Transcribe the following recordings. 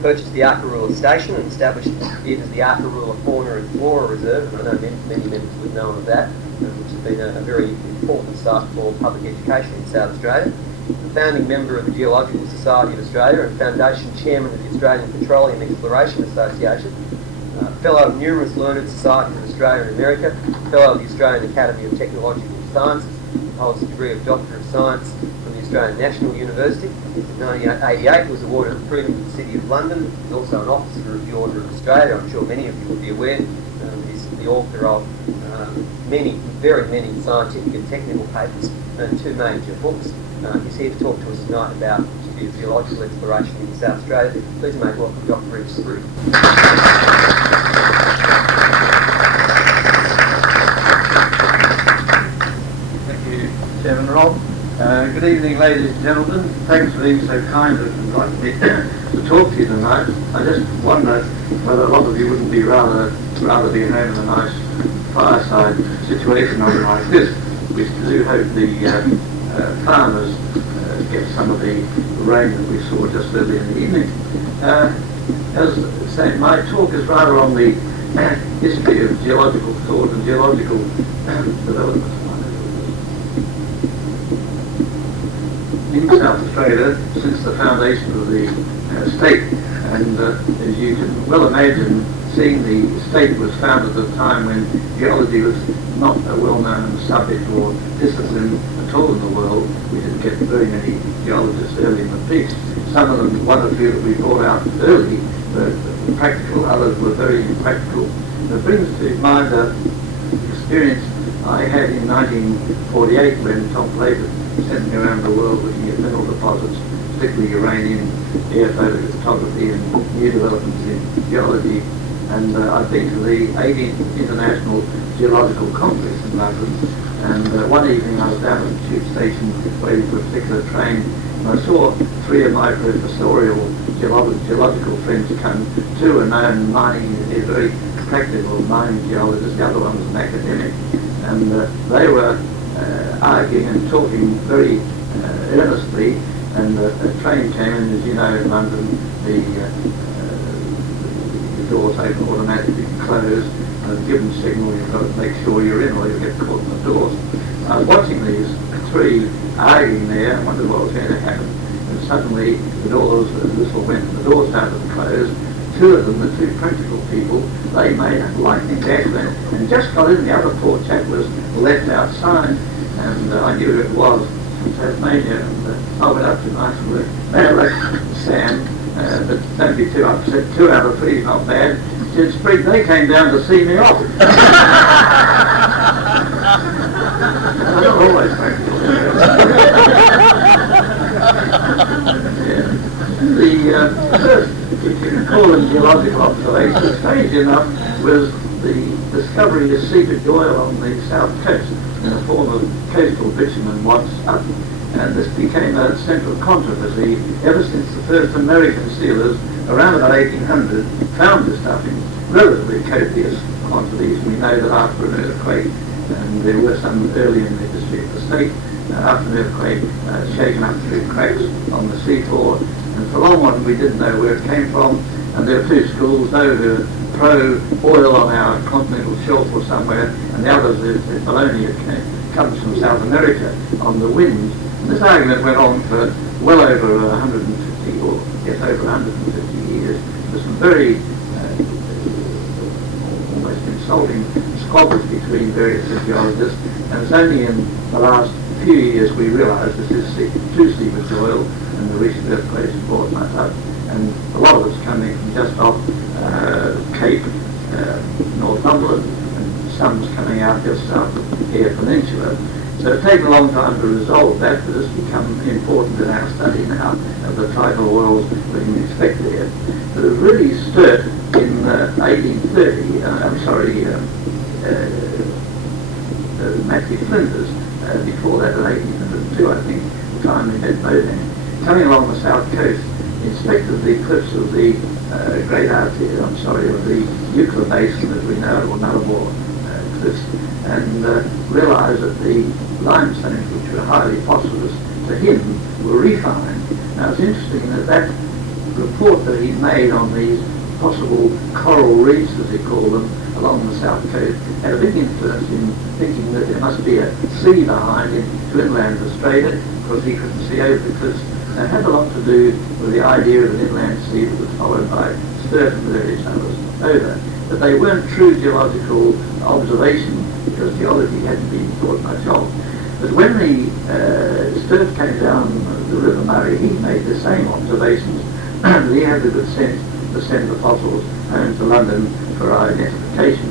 purchased the Arkaroola station and established it as the Arkaroola Fauna and Flora Reserve, and I know many members would know of that, which has been a very important site for public education in South Australia. A founding member of the Geological Society of Australia and foundation chairman of the Australian Petroleum Exploration Association, fellow of numerous learned societies in Australia and America, fellow of the Australian Academy of Technological Sciences, holds a degree of Doctor of Science from the Australian National University. In 1988 was awarded a Freedom of the City of London. He's also an officer of the Order of Australia. I'm sure many of you will be aware. He's the author of very many scientific and technical papers and 2 major books. He's here to talk to us tonight about geological exploration in South Australia. Please make welcome Dr. Reg Sprigg. Thank you, Chairman Rob. Good evening, ladies and gentlemen. Thanks for being so kind of inviting me to talk to you tonight. I just wonder whether a lot of you wouldn't be rather be home in a nice fireside situation on a night like this. We do hope the farmers get some of the rain that we saw just early in the evening. As I say, my talk is rather on the history of geological thought and geological development in South Australia since the foundation of the state. And as you can well imagine, seeing the state was founded at a time when geology was not a well-known subject or discipline at all in the world. We didn't get very many geologists early in the piece. Some of them, one or two that we brought out early, were practical, others were very impractical. It brings to mind an experience I had in 1948 when Tom Plater sent me around the world looking at mineral deposits, particularly uranium, air photography and new developments in geology. And I've been to the 18th International Geological Congress in London, and one evening I was down at the tube station waiting for a particular train, and I saw 3 of my professorial geological friends come. 2 are known mining, they're very practical mining geologists, the other one was an academic, and they were arguing and talking very earnestly, and a train came in. As you know, in London, the doors open automatically and close, and at a given signal you've got to make sure you're in or you'll get caught in the doors. I was watching these 3 arguing there. I wondered what was going to happen, and suddenly the doors, the whistle went and the doors started to close. 2 of them, the 2 practical people, they made a lightning dash and just got in. The other poor chap was left outside, and I knew who it was from Tasmania, and I went up to him and said, Sam, but don't be too upset, 2 out of 3 is not bad. He said, Sprigg, they came down to see me off. I'm not always practical. The first, if you can call them geological observation, strange enough, was the discovery of seepage oil on the south coast in the form of coastal bitumen once up. And this became a central controversy ever since the first American sealers, around about 1800, found this stuff in relatively copious quantities. We know that after an earthquake, and there were some early in the history of the state, after an earthquake, shaken up through cracks on the seafloor. And for a long while we didn't know where it came from. And there were 2 schools, those who were pro-oil on our continental shelf or somewhere, and the others, the baloney, it comes from South America on the wind. And this argument went on for well over 150, or yes, over 150 years. There's some very almost insulting squabbles between various geologists, and it's only in the last few years we realised this is true seepage oil, and the recent earthquakes brought that up. And a lot of it's coming from just off Cape, Northumberland, and some's coming out just south of Eyre Peninsula. So it's taken a long time to resolve that, but it's become important in our study now of the tidal oils we can expect there. But it really stirred in 1830, Matthew Flinders, before that in 1802, I think, the time we met Modan, coming along the south coast, inspected the cliffs of the of the Eucla Basin, as we know it, or Nullarbor cliffs, and realised that the limestones, which were highly phosphorus to him, were refined. Now it's interesting that report that he made on these possible coral reefs, as he called them, along the south coast, had a big influence in thinking that there must be a sea behind him to inland Australia, because he couldn't see over the cliffs. And it had a lot to do with the idea of an inland sea that was followed by surf and various others over. But they weren't true geological observations, because geology hadn't been thought much of. But when the surf came down the River Murray, he made the same observations, and he had the good sense to send the fossils home to London for identification.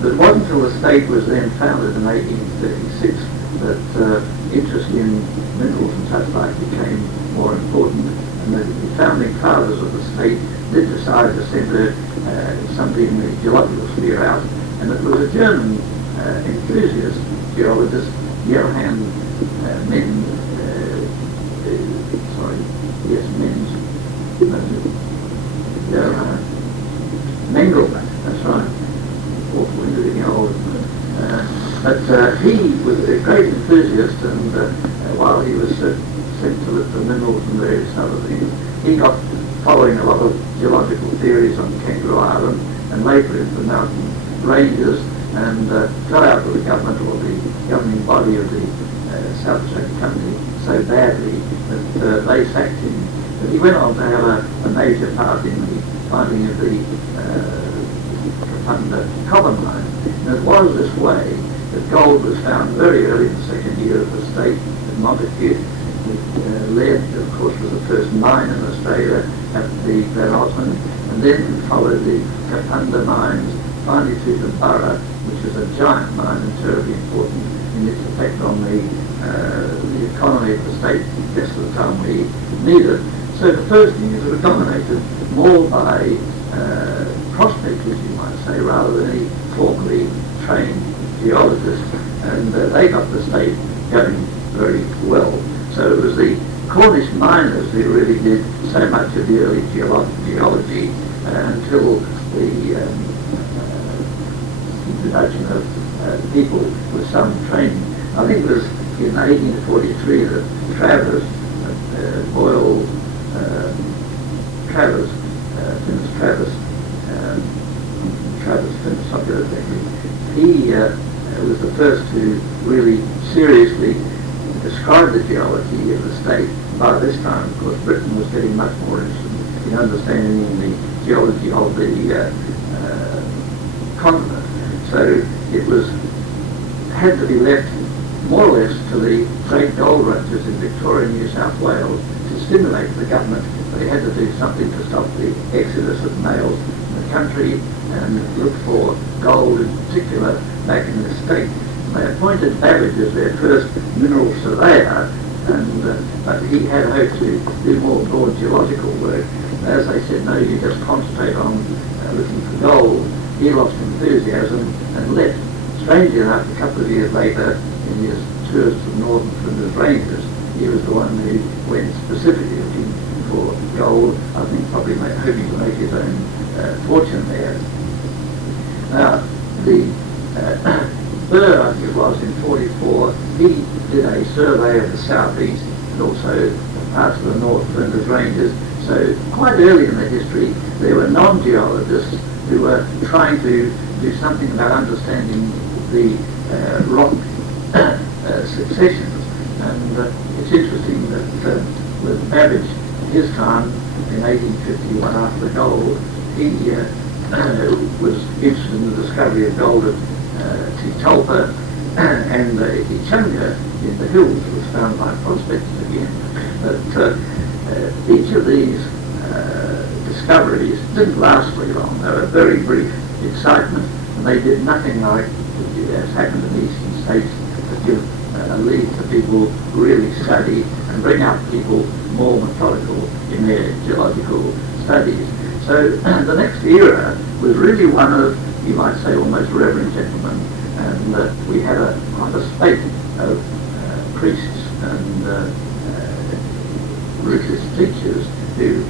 But it wasn't until the state was then founded in 1836 that interest in minerals and such like became more important, and the founding fathers of the state did decide to send somebody in the geological sphere out, and it was a German enthusiast geologist, Johann Menz, Mengel, that's right. Awful into getting old. But he was a great enthusiast, and while he was sent to look for minerals and various other things, he got following a lot of geological theories on Kangaroo Island and later into the mountain ranges, and fell out with the government or the governing body of the South Australian Company so badly that they sacked him. But he went on to have a major part in the finding of the Kapunda copper mine. And it was this way that gold was found very early in the second year of the state at Montague. Lead, of course, was the first mine in Australia at the Glen Osmond, and then followed the Kapunda mines, finally to the Burra, which is a giant mine and terribly important in its effect on the economy of the state just at the time we need it. So the first years were dominated more by prospectors, you might say, rather than any formally trained geologists, and they got the state going very well. So it was the Cornish miners who really did so much of the early geology until the introduction of people with some training. I think it was in 1843 that Travers, Boyle Travers, he was the first to really seriously describe the geology of the state. By this time, of course, Britain was getting much more interested in understanding the geology of the continent. So it had to be left more or less to the great gold ranches in Victoria and New South Wales to stimulate the government. They had to do something to stop the exodus of males from the country and look for gold in particular back in the state. They appointed Babbage as their first mineral surveyor, but he had hoped to do more broad geological work. As they said, no, you just concentrate on looking for gold. He lost enthusiasm and left. Strangely enough, a couple of years later, in his tours to the northern Flinders Ranges, he was the one who went specifically looking for gold, I think probably hoping to make his own fortune there. Now, the Burr, I think it was, in 44, he did a survey of the southeast and also parts of the north Flinders Ranges. So quite early in the history, there were non-geologists who were trying to do something about understanding the rock successions. And it's interesting that with Babbage, his time in 1851 after the gold, he was interested in the discovery of gold at Titolpa, and Echunga in the hills was found by prospectors again. But each of these discoveries didn't last very long. They were very brief excitement, and they did nothing like has happened in the eastern states to give a lead to people who really study and bring out people more methodical in their geological studies. So the next era was really one of, you might say, almost reverend gentlemen, and we had quite a spate of priests and religious teachers who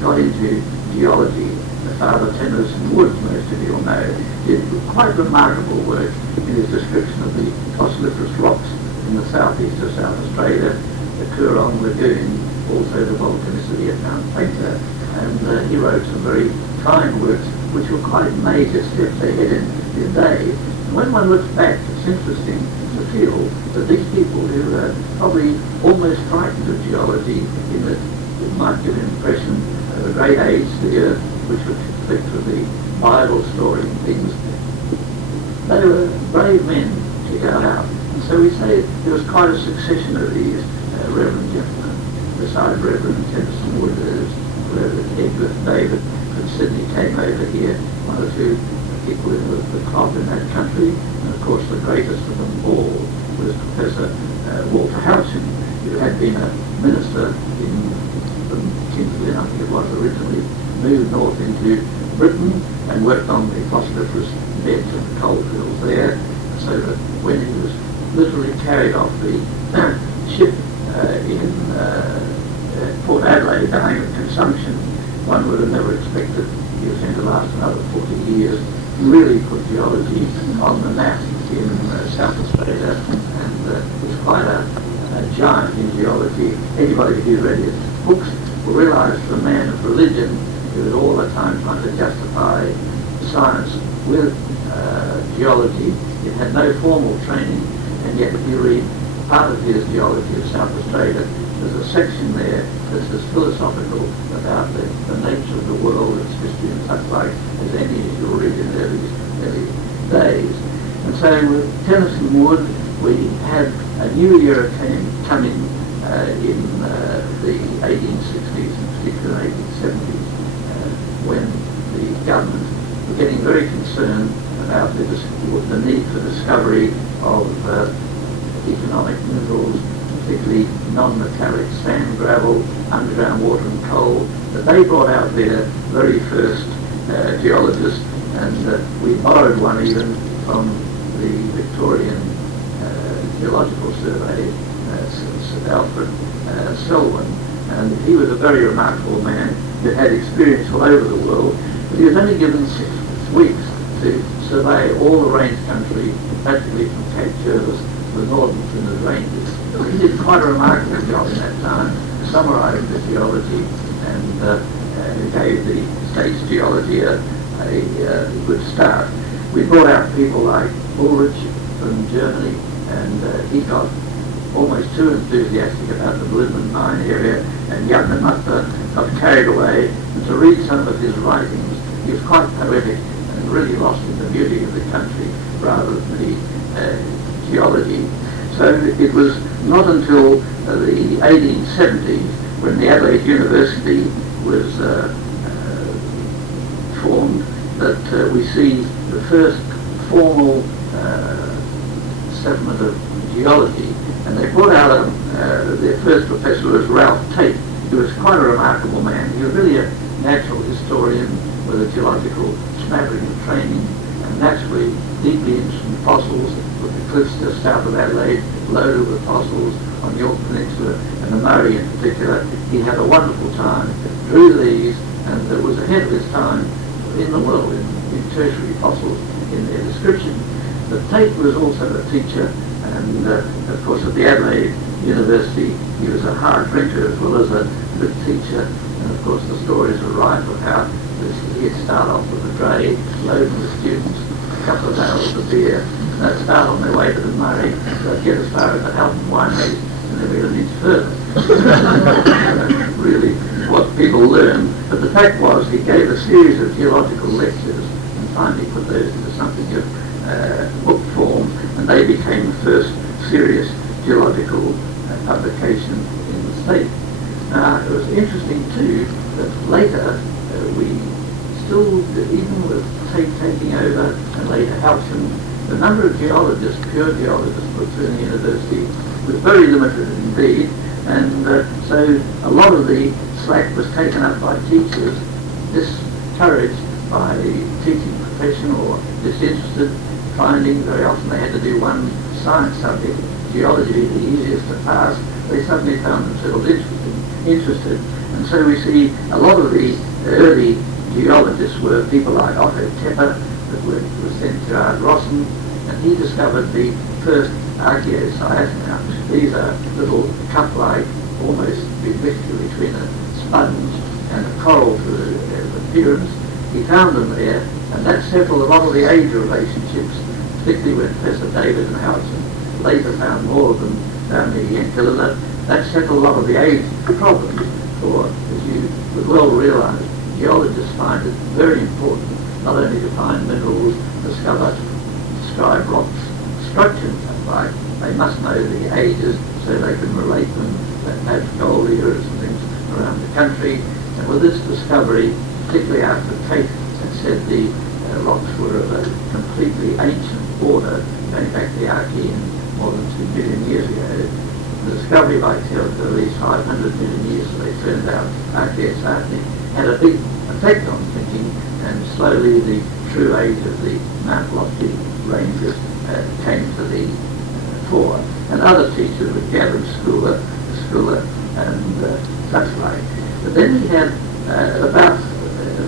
got into geology. The Father Tennyson Woods, most of you will know, did quite remarkable work in his description of the fossiliferous rocks in the southeast of South Australia, the Coorong Lagoon, also the volcanicity of Mount Painter, and he wrote some very fine works which were quite major steps ahead in his day. And when one looks back, it's interesting to feel that these people who are probably almost frightened of geology, in that it might give an impression of a great age to the Earth, which would conflict with the Bible story and things, they were brave men to go out. And so we say there was quite a succession of these reverend gentlemen, besides Reverend Tennyson Wood, Reverend Edward David from Sydney came over here, one or two people in the club in that country, and of course the greatest of them all was Professor Walter Houchin, who had been a minister from Kingsland, I think it was originally, moved north into Britain and worked on the phosphorus beds of the coalfields there, so that when he was literally carried off the ship in Port Adelaide dying of consumption, one would have never expected he was going to last another 40 years, really put geology on the map in South Australia, and was quite a giant in geology. Anybody who read his books will realise for a man of religion who was all the time trying to justify science with geology. It had no formal training, and yet if you read part of his Geology of South Australia, there's a section there that's as philosophical about the nature of the world, its history and such like, as any you'll read in early days. And so with Tennyson Wood, we had a new era coming in the 1860s, in particular 1870s, when the government were getting very concerned about the need for discovery of economic minerals, particularly non-metallic sand, gravel, underground water and coal, that they brought out their very first geologist, and we borrowed one even from the Victorian Geological Survey, Sir Alfred Selwyn, and he was a very remarkable man that had experience all over the world, but he was only given 6 weeks to survey all the range country, practically from Cape Jervis to the northern Flinders Ranges. He did quite a remarkable job in that time, summarising the geology, and gave the state's geology a good start. We brought out people like Ulrich from Germany, and he got almost too enthusiastic about the Blumen mine area, and Jagna Mata got carried away. And to read some of his writings, he was quite poetic and really lost in the beauty of the country rather than the geology. So it was not until the 1870s, when the Adelaide University was formed, that we see the first formal settlement of geology, and they brought out their first professor was Ralph Tate, who was quite a remarkable man. He was really a natural historian with a geological smattering of training, and naturally deeply interested in fossils, with the cliffs just south of Adelaide loaded with fossils on the York Peninsula, and the Murray in particular. He had a wonderful time, drew these, and it was ahead of his time in the world in tertiary fossils in their description. But Tate was also a teacher, and of course at the Adelaide University he was a hard drinker as well as a good teacher, and of course the stories are rife of how he'd start off with a dray loaded with students, a couple of barrels of beer, and they'd start on their way to the Murray, they'd get as far as the Halton wineries, and then we'd inch further. Really what people learn, but the fact was he gave a series of geological lectures and finally put those into something of book form, and they became the first serious geological publication in the state. Now, it was interesting too that later we still, even with Tate taking over and later Houchin, the number of geologists, pure geologists put through the university was very limited indeed, and so a lot of the slack was taken up by teachers, discouraged by the teaching profession or disinterested, finding very often they had to do one science subject, geology, the easiest to pass. They suddenly found themselves interested, and so we see a lot of the early geologists were people like Otto Tepper, that was then Gerard Rossen, and he discovered the first archaeocytes. Now, these are little cup-like almost a mixture between a sponge and a coral to appearance. He found them there, and that settled a lot of the age relationships, particularly when Professor David and Howson later found more of them down the Ediocara. That settled a lot of the age problems, for, as you would well realise, geologists find it very important not only to find minerals, describe rocks, structures, like they must know the ages so they can relate them to perhaps gold eras and things around the country. And with this discovery, particularly after Tate had said the rocks were of a completely ancient order, going back to the Archean more than 2 million years ago, the discovery by Geosurveys at least 500 million years, so they turned out Archean Arsenic, had a big effect on thinking, and slowly the true age of the Mount Lofty ranges came to the fore. And other teachers would gather Schooler, and such like. But then we had about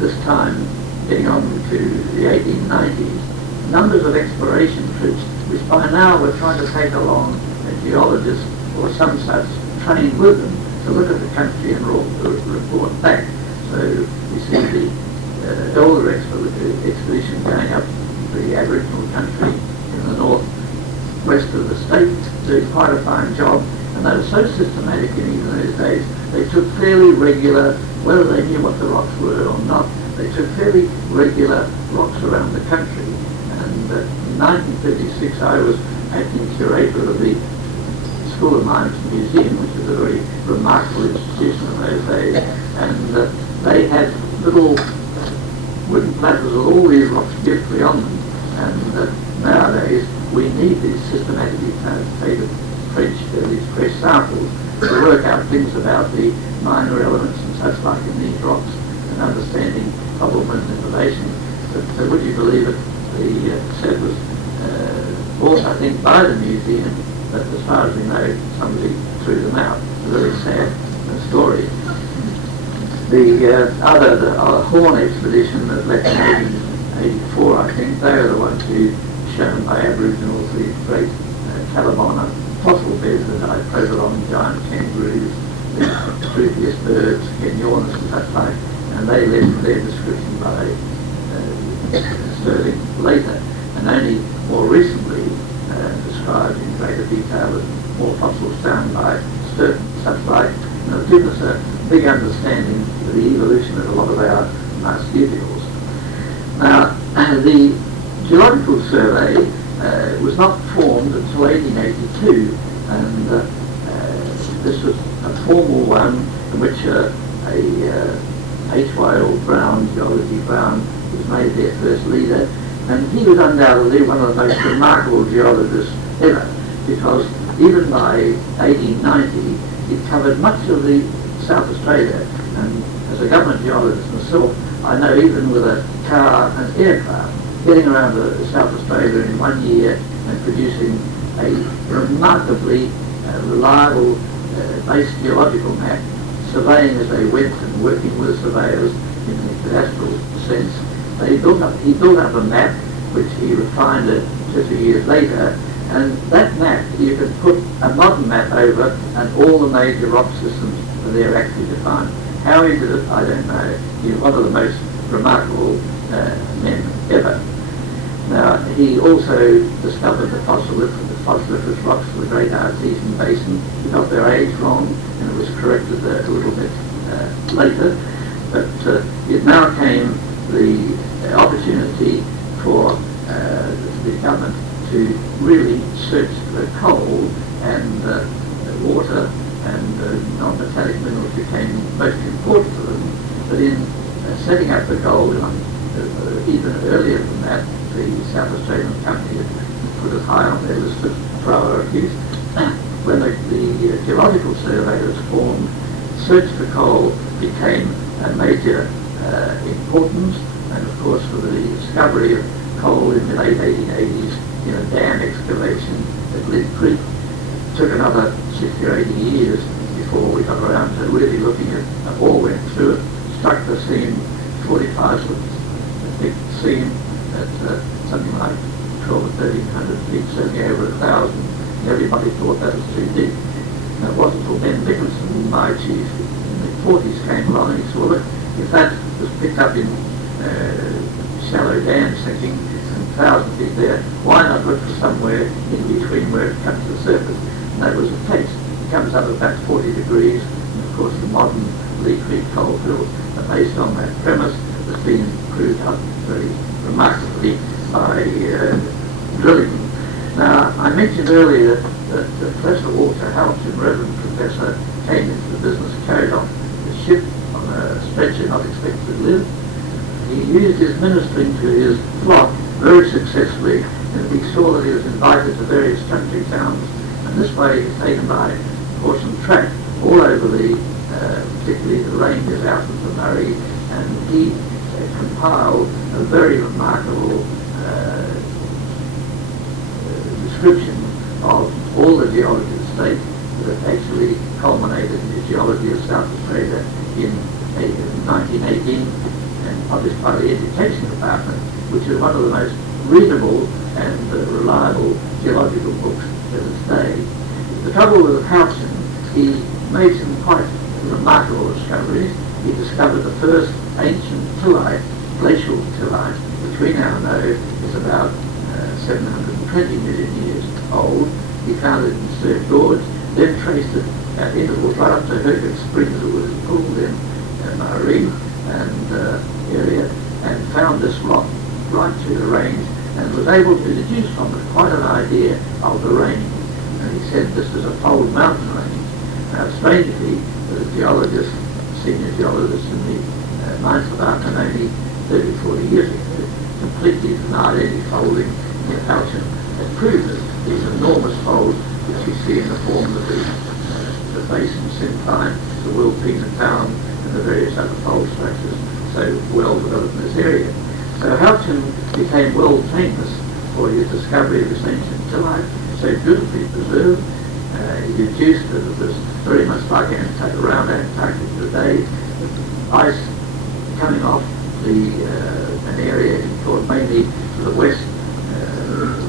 this time, getting on to the 1890s, numbers of exploration trips, which by now we're trying to take along a geologist or some such trained with them to look at the country and report back. So we see the older expedition going up the Aboriginal country in the north-west of the state, doing quite a fine job, and they were so systematic in even those days, they took fairly regular, whether they knew what the rocks were or not, they took fairly regular rocks around the country. And in 1936 I was acting curator of the School of Mines Museum, which was a very remarkable institution in those days, and they had little wooden platters with all these rocks beautifully on them, and nowadays we need these systematically taken these fresh samples to work out things about the minor elements and such like in these rocks, and understanding probable information. But would you believe it, the set was bought, I think, by the museum, but as far as we know, somebody threw them out. A very sad story. The Horn expedition that left in 1884, I think, they were the ones who shown by Aboriginals the great Calabona fossil beds that I floated on, giant kangaroos, the previous birds, Kenyornis and such like, and they left their description by Sterling later, and only more recently described in greater detail with more fossils found by Sturton, such like, and have given us a big understanding of the evolution of a lot of our marsupials. Now, the Geological Survey was not formed until 1882, and this was a formal one in which H.Y.L. Brown, Geology Brown, was made their first leader, and he was undoubtedly one of the most remarkable geologists ever, because even by 1890 he covered much of the South Australia, and as a government geologist myself, I know even with a car and aircraft, getting around to South Australia in 1 year and producing a remarkably reliable base geological map, surveying as they went and working with surveyors in the cadastral sense. He built up a map which he refined 50 years later, and that map you can put a modern map over and all the major rock systems are there actually defined. How he did it, I don't know. He's one of the most remarkable men ever. Now, he also discovered the fossiliferous rocks of the Great Artesian Basin. He got their age wrong, and it was corrected a little bit later. But it now came the opportunity for the government to really search for coal, and water and non-metallic minerals became most important to them. But in setting up the gold, even earlier than that, the South Australian company had put it high on their list of priorities. When the Geological Survey was formed, search for coal became a major importance, and of course for the discovery of coal in the late 1880s in a dam excavation at Lynn Creek. It took another 60 or 80 years before we got around to really looking at a bore went through it, struck the seam 45 foot thick seam at something like 12 or 1300 feet, certainly over 1,000. And everybody thought that was too deep. And it wasn't until Ben Nicholson, my chief in the 40s, came along and he said, well, look, if that was picked up in shallow dam sinking and 1,000 feet there, why not look for somewhere in between where it comes to the surface? And that was the case. It comes up about 40 degrees, and of course the modern leach-free coal fields are based on that premise that's been proved up very remarkably by drilling. Now, I mentioned earlier that Professor Walter Houghton, Reverend Professor, came into the business, carried on the ship on a stretcher, not expected to live. He used his ministering to his flock very successfully, and we saw that he was invited to various country towns, and this way he's taken by horse and track all over the, particularly the ranges out of the Murray, and he compiled a very remarkable description of all the geology of the state that actually culminated in the geology of South Australia in 1918 and published by the Education Department, which is one of the most readable and reliable geological books to this day. The trouble with Houghton, he made some quite remarkable discoveries. He discovered the first ancient tillite, glacial tillite, which we now know is about 720 million years old. He found it in Sir Gorge, then traced it at intervals right up to Reg Sprigg, it was called in Murray and area, and found this rock right through the range and was able to deduce from it quite an idea of the range. And he said this is a fold mountain range. Now, strangely, the geologist, senior geologist in the mines department only 30, 40 years ago completely denied any folding in Houghton and proved that these enormous folds which you see in the form of the basin syncline, the Wilpena Town, and the various other fold structures so well developed in this area. So Houghton became world famous for his discovery of this ancient tillite, so beautifully preserved. He deduced that it was very much like around Antarctica today, ice coming off an area called mainly to the west,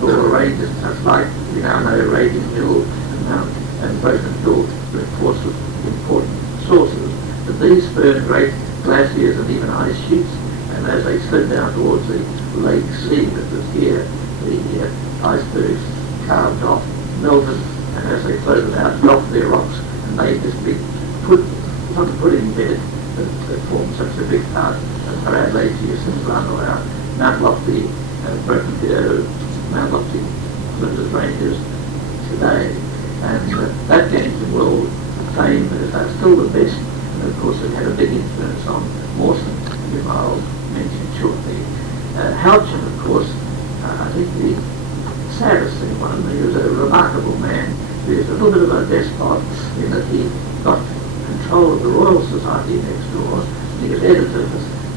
Laura Ranges and such like. We now know Raging Hill and Broken Hill are of course important sources. But these spurred great glaciers and even ice sheets, and as they slid down towards the Lake Sea that was here, the icebergs carved off, melted, and as they floated out, dropped their rocks and made this big pudding bed that formed such a big part of our Adelaide Geosurveys of Aust, Mount Lofty, Mount Lofty, Flinders Ranges today. And that gained some world fame as they're still the best. And of course it had a big influence on Mawson, whom I'll mention shortly. Houghton, of course, I think the saddest thing about him, he was a remarkable man. He was a little bit of a despot in that he got control of the Royal Society next door. He was editor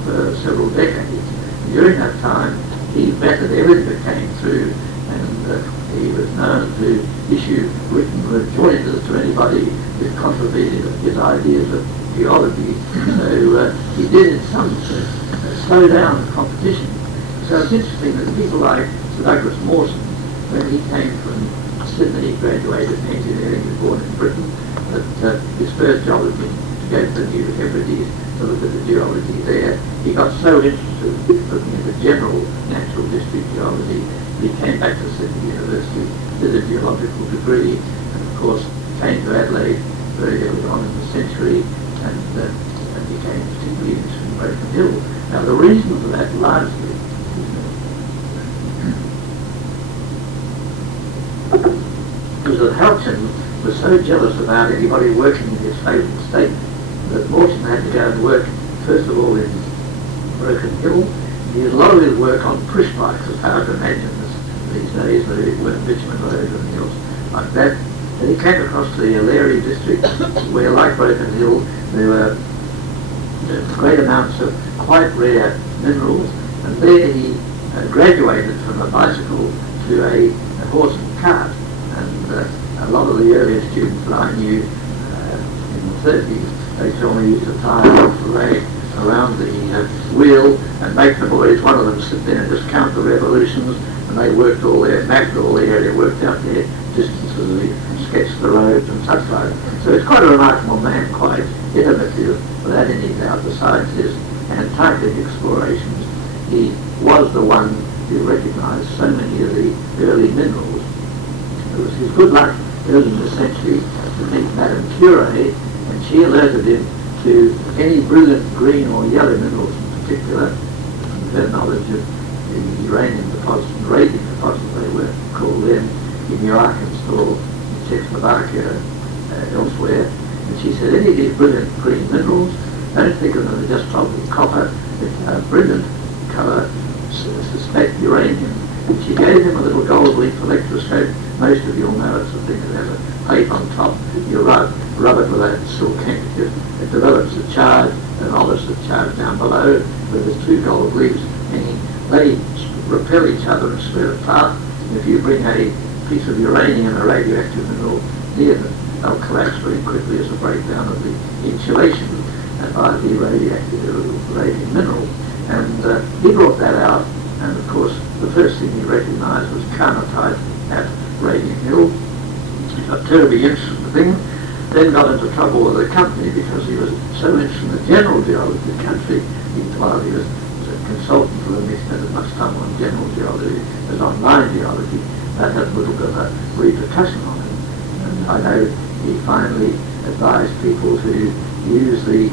for several decades. And during that time, he vetted everything that came through, and he was known to issue written rejoinders to anybody who contravened his ideas of geology. So he did, in some sense, slow down the competition. So it's interesting that people like Sir Douglas Mawson, when he came from Sydney, he graduated in engineering, he was born in Britain, that his first job had been to go to the New Hebrides to look at the geology there. He got so interested in looking at the general natural history geology, he came back to Sydney University, did a geological degree, and of course came to Adelaide very early on in the century, and became particularly interested in Broken Hill. Now the reason for that largely was that Houghton was so jealous about anybody working in his favourite state that Mawson had to go and work first of all in Broken Hill. He did a lot of his work on push bikes, as hard to imagine these days, there weren't bitumen roads and hills like that. And he came across the Aleri district where, like Broken Hill, there were great amounts of quite rare minerals, and there he graduated from a bicycle to a horse and cart. And a lot of the earlier students that I knew in the 30s, they told me used to tie off the leg around the wheel and make the boys, one of them, sit there and just count the revolutions, and they worked all their, mapped all the area, worked out their distances, they sketched the roads and such like. So it's quite a remarkable man, quite innovative, without any doubt, besides his Antarctic explorations. He was the one who recognised so many of the early minerals. It was his good luck early in the century to meet Madame Curie, and she alerted him to any brilliant green or yellow minerals in particular. Her knowledge of the uranium deposits and radium deposits, they were called them, in New Arkansas, in Czechoslovakia, elsewhere. And she said, any of these brilliant green minerals, don't think of them as just probably copper, it's brilliant colour, suspect uranium. And she gave him a little gold leaf electroscope. Most of you will know it's a thing that has a plate on top. You rub it with a silk handkerchief. It develops a charge, an opposite charge down below, where there's two gold leaves hanging. They repel each other and spread apart. And if you bring a piece of uranium, a radioactive mineral, near them, they'll collapse very quickly as a breakdown of the insulation by the radioactive radium mineral. And he brought that out, and of course the first thing he recognised was carnotite at Radium Hill. A terribly interesting thing. Then got into trouble with the company because he was so interested in the general geology of the country. While he was a consultant for them, he spent as much time on general geology as on mine geology. That had a little bit of a repercussion on him. And I know he finally advised people to use the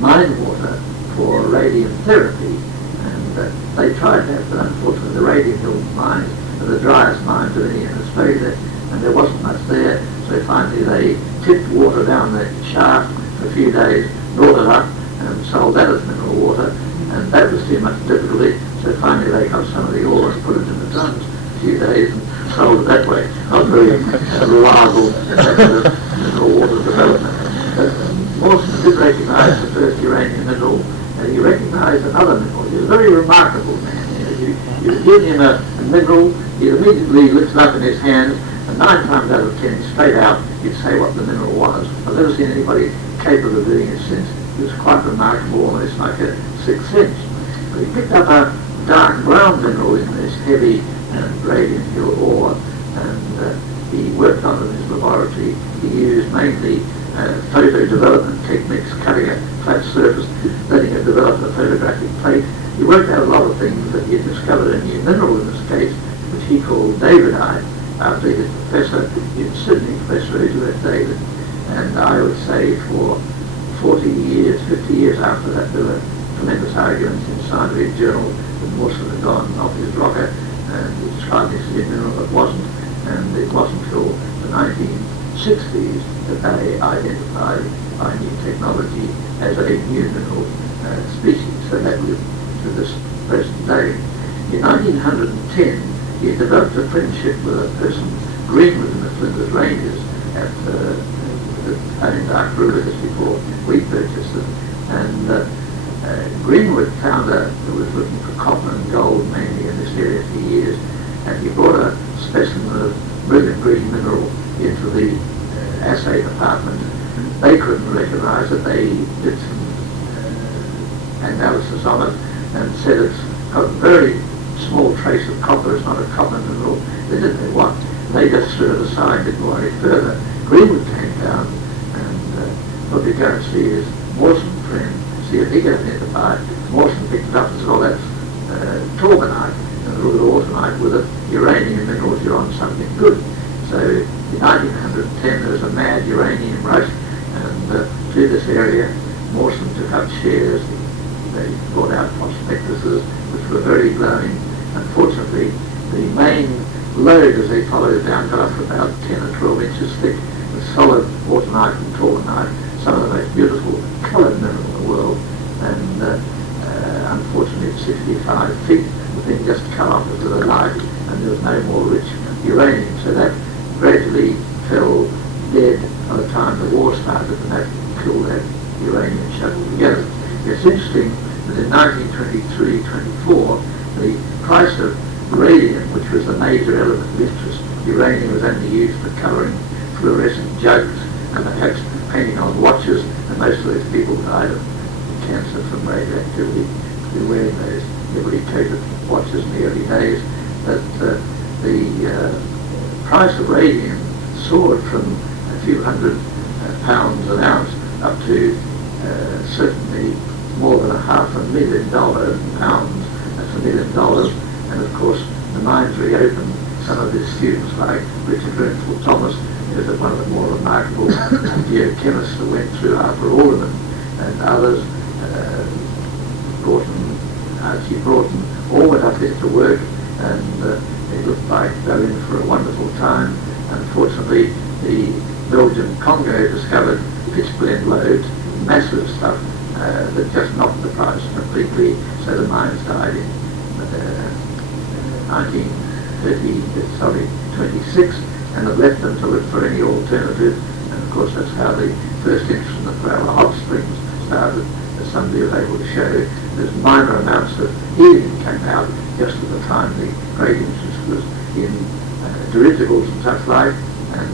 mine water for radium therapy, and they tried that, but unfortunately the Radium Hill mines are the driest mines of any in Australia, and there wasn't much there, so finally they tipped water down the shaft for a few days, brought it up and sold that as mineral water, and that was too much difficulty, so finally they got some of the ore and put it in the drums a few days and sold it that way. Not very reliable method of mineral water development. But Mawson did recognise the first uranium mineral, and he recognised another mineral. He was a very remarkable man. You give him a mineral, he immediately lifts it up in his hand, and 9 times out of 10, straight out, he'd say what the mineral was. I've never seen anybody capable of doing it since. It was quite remarkable, almost like a sixth sense. But he picked up a dark brown mineral in this heavy Radium Hill ore, and he worked on it in his laboratory. He used mainly photo development techniques, cutting a flat surface, letting it develop a photographic plate. He worked out a lot of things that he had discovered a new mineral in this case, which he called Davidite, after his professor in Sydney, Professor Ediocara David. And I would say for 40 years, 50 years after that, there were tremendous arguments in scientific journals that Mawson had gone off his rocker and he described this as a mineral that wasn't, and it wasn't until the 1960s that they identified by new technology as a new mineral species. So that lived to this present day. In 1910, he developed a friendship with a person, Greenwood, in the Flinders Ranges, at the Dark River just before we purchased it. And Greenwood found who was looking for copper and gold mainly in this area for years, and he brought a specimen of brilliant green mineral into the assay department. They couldn't recognise it. They did some analysis on it and said it's got a very small trace of copper. It's not a copper mineral. They didn't know what. They just threw it aside, didn't worry further. Greenwood came down and looked at go and see his Mawson friend, see if he could identify it. Mawson picked it up and said, well, that's torbanite, and a little autunite with it. Uranium minerals, you're on something good. So in 1910 there was a mad uranium rush, and through this area Mawson took up shares. They brought out prospectuses which were very glowing. Unfortunately, the main lode as they followed down got up to about 10 or 12 inches thick with solid autunite and torbanite, some of the most beautiful coloured mineral in the world. And unfortunately at 65 feet the thing just cut off into the light and there was no more rich uranium. So that gradually fell dead by the time the war started, and that killed that uranium shuttle together. It's interesting that in 1923-24 the price of radium, which was the major element of interest, uranium was only used for colouring fluorescent jugs and perhaps painting on watches, and most of those people died of cancer from radioactivity, to be wearing those heavily coated watches in the early days, that the price of radium soared from a few hundred pounds an ounce up to certainly more than $500,000 pounds. That's $1 million. And of course, the mines reopened. Some of his students, like Richard Grenfell Thomas, is one of the more remarkable geochemists that went through after all of them, and others, Archie Broughton, all went up there to work, and it looked like they were in for a wonderful time. Unfortunately, the Belgian Congo discovered pitch blende loads, massive stuff, that just knocked the price completely, so the mines died in 26, and have left them to look for any alternative. And of course, that's how the first interest in the Flora hot springs started, as somebody was able to show. There's minor amounts of helium came out just at the time the great interest was in dirigibles and such like. And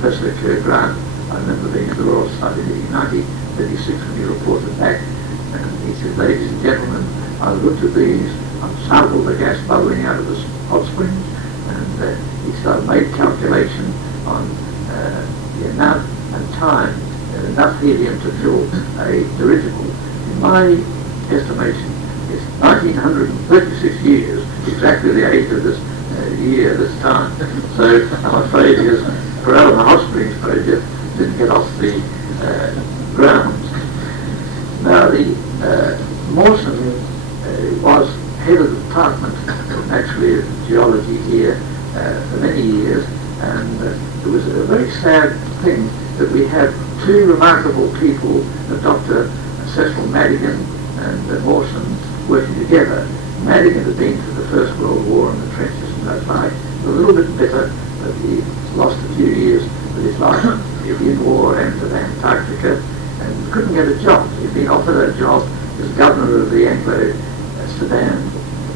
Professor Kerr Grant, I remember being at the Royal Society in 1936 when he reported back, and he said, "Ladies and gentlemen, I looked at these, I sampled the gas bubbling out of the hot springs," and he started made calculation on the amount and time, enough helium to fill a dirigible. In my estimation, it's 1936 years, exactly the age of this year, this time. So I'm afraid his Peralta Hot Springs project didn't get off the ground. Now, Mawson was head of the department of natural geology here for many years, and it was a very sad thing that we had two remarkable people, Dr. Cecil Madigan and Mawson, working together. Madigan had been through the First World War in the trenches and such like, a little bit bitter that he lost a few years of his life in war and to Antarctica, and couldn't get a job. He'd been offered a job as governor of the Anglo-Sudan.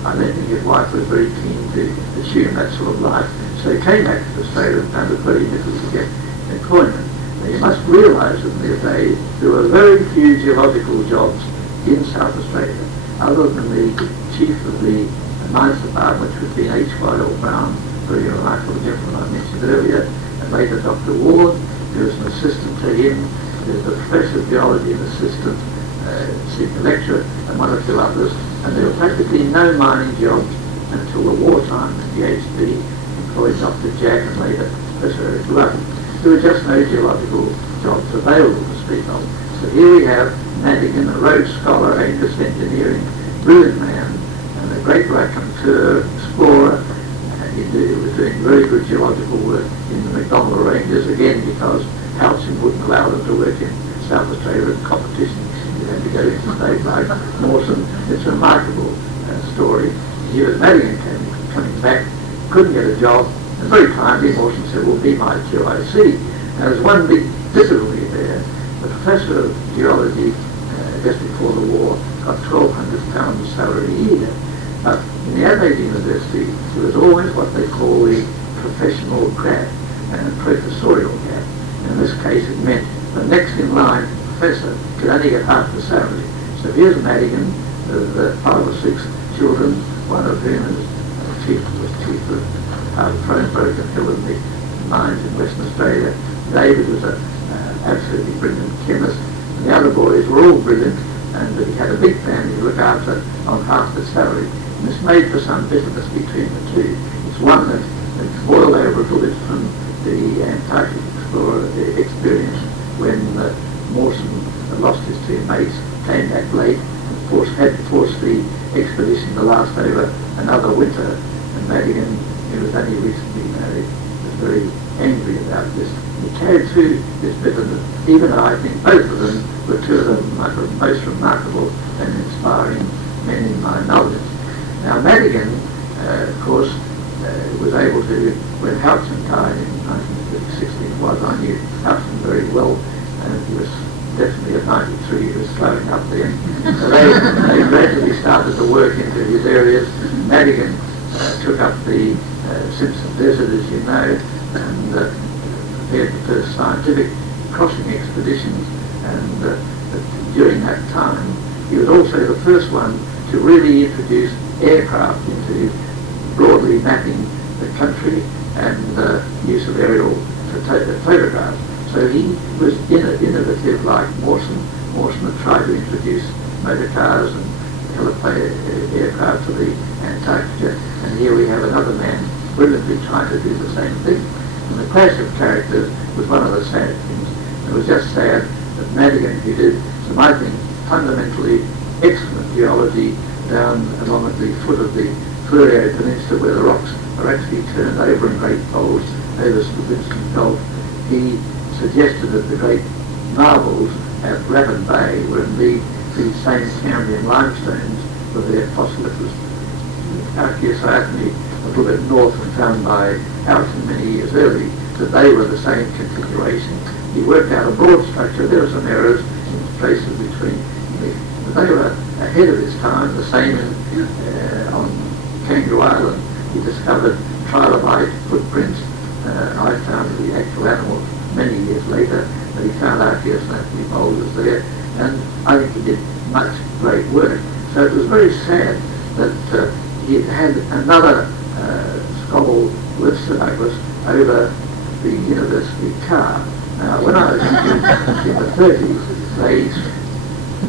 I don't think his wife was very keen to assume that sort of life, so he came back to Australia and found it very difficult to get employment. Now, you must realise that in the day there were very few geological jobs in South Australia, other than the chief of the mines department, which had been H. Brown, very remarkable gentleman I mentioned earlier, and later Dr. Ward, who was an assistant to him. There's a professor of geology, an assistant, senior lecturer, and one or two others, and there were practically no mining jobs until the wartime. The PhD employed Dr. Jack and later Professor Eric Lund. There were just no geological jobs available to speak of. So here we have Madigan, a Rhodes Scholar, Angus engineering, brilliant man, and a great raconteur, explorer. He was doing very good geological work in the McDonnell Ranges, again because calcium wouldn't allow them to work in South Australia in competition. You had to go into states like Mawson. It's a remarkable story. Here was Madigan coming back, couldn't get a job, and very kindly Mawson said, "Well, be my QIC." Now, there's one big difficulty there. The professor of geology, just before the war, got £1,200 salary a year. But in the Adelaide University, there was always what they call the professional gap and professorial gap. In this case, it meant the next in line professor could only get half the salary. So here's Madigan with 5 or 6 children, one of whom was chief of Broken Hill in the mines in Western Australia. David was an absolutely brilliant chemist, and the other boys were all brilliant, and he had a big family to look after on half the salary. And this made for some bitterness between the two. It's one that boiled over a little bit from the Antarctic explorer experience when Mawson lost his 2 mates, came back late, and had to force the expedition to last over another winter. And Madigan, who was only recently married, was very angry about this. He carried through this bitterness, even though I think both of them were two of the most remarkable and inspiring men in my knowledge. Now Madigan, of course, was able to, when Houghton died in 1936, I knew Houghton very well, and he was definitely at 93, he was slowing up then. So they gradually started to work into his areas. Madigan took up the Simpson Desert, as you know, and prepared the first scientific crossing expeditions, and during that time he was also the first one to really introduce aircraft into broadly mapping the country and use of aerial photographs. So he was innovative like Mawson. Mawson had tried to introduce motor cars and aircraft to the Antarctica, and here we have another man brilliantly trying to do the same thing. And the clash of characters was one of the sad things. It was just sad that Madigan, who did some, I think, fundamentally excellent geology down along at the foot of the Furrier Peninsula where the rocks are actually turned over in great folds over the Vincent Gulf, he suggested that the great marbles at Rapid Bay were indeed these same Cambrian limestones with their fossiliferous Archaeocytony a little bit north and found by Alton many years early, that they were the same configuration. He worked out a broad structure. There were some errors in places between, but they were ahead of his time. The same on Kangaroo Island. He discovered trilobite footprints. I found the actual animal many years later, but he found Archaeocytony boulders there, and I think he did much great work. So it was very sad that he had another scholar with Sir Douglas over the university car. Now, when I was in the 30s, they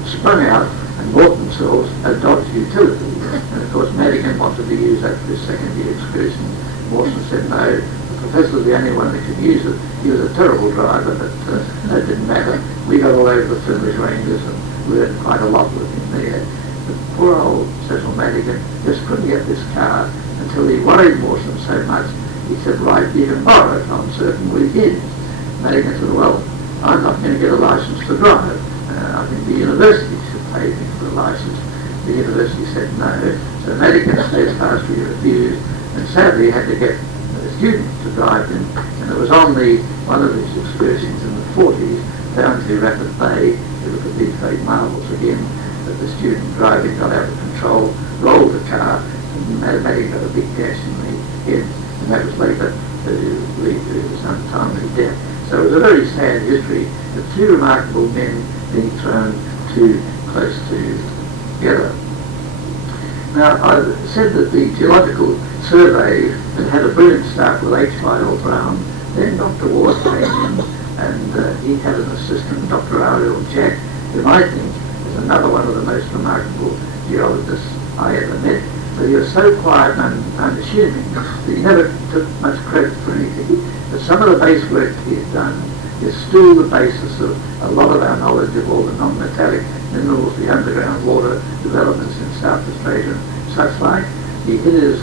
spun out and bought themselves a Dodge utility. And of course, Madigan wanted to use that for his second year excursion. Mawson said no, the professor was the only one that could use it. He was a terrible driver, but that didn't matter. We got all over the Flemish Ranges and learned quite a lot with him there. But poor old Cecil Madigan just couldn't get this car until he worried Mawson so much. He said, right, you can borrow it on certain weekends. Madigan said, well, I'm not going to get a license to drive. I think the university should pay me for the license. The university said no. So Madigan steadfastly refused, and sadly had to get a student to drive him. And it was on one of these excursions in the 40s down to Rapid Bay to look at these great marvels again, that the student driving got out of control, rolled the car, and Madigan got a big gash in the head, and that was later to lead to his untimely death. So it was a very sad history of two remarkable men being thrown too close together. Now, I said that the Geological Survey had a brilliant start with H. Lyle Brown. Then Dr. Ward came in, and he had an assistant, Dr. Ariel Jack, who I think is another one of the most remarkable geologists I ever met. But he was so quiet and unassuming that he never took much credit for anything. But some of the base work he had done is still the basis of a lot of our knowledge of all the non-metallic minerals, the underground water developments in South Australia and such like. He hid his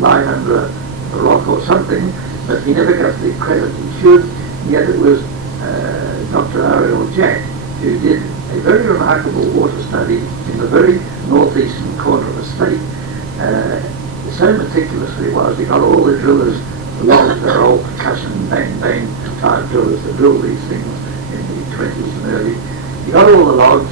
light under a rock or something, but he never got the credit he should. And yet it was Dr. Ariel Jack who did a very remarkable water study in the very northeastern corner of the state. So meticulously was, he got all the drillers, the logs, their old percussion bang bang type drillers that drill these things in the 20s and early. He got all the logs,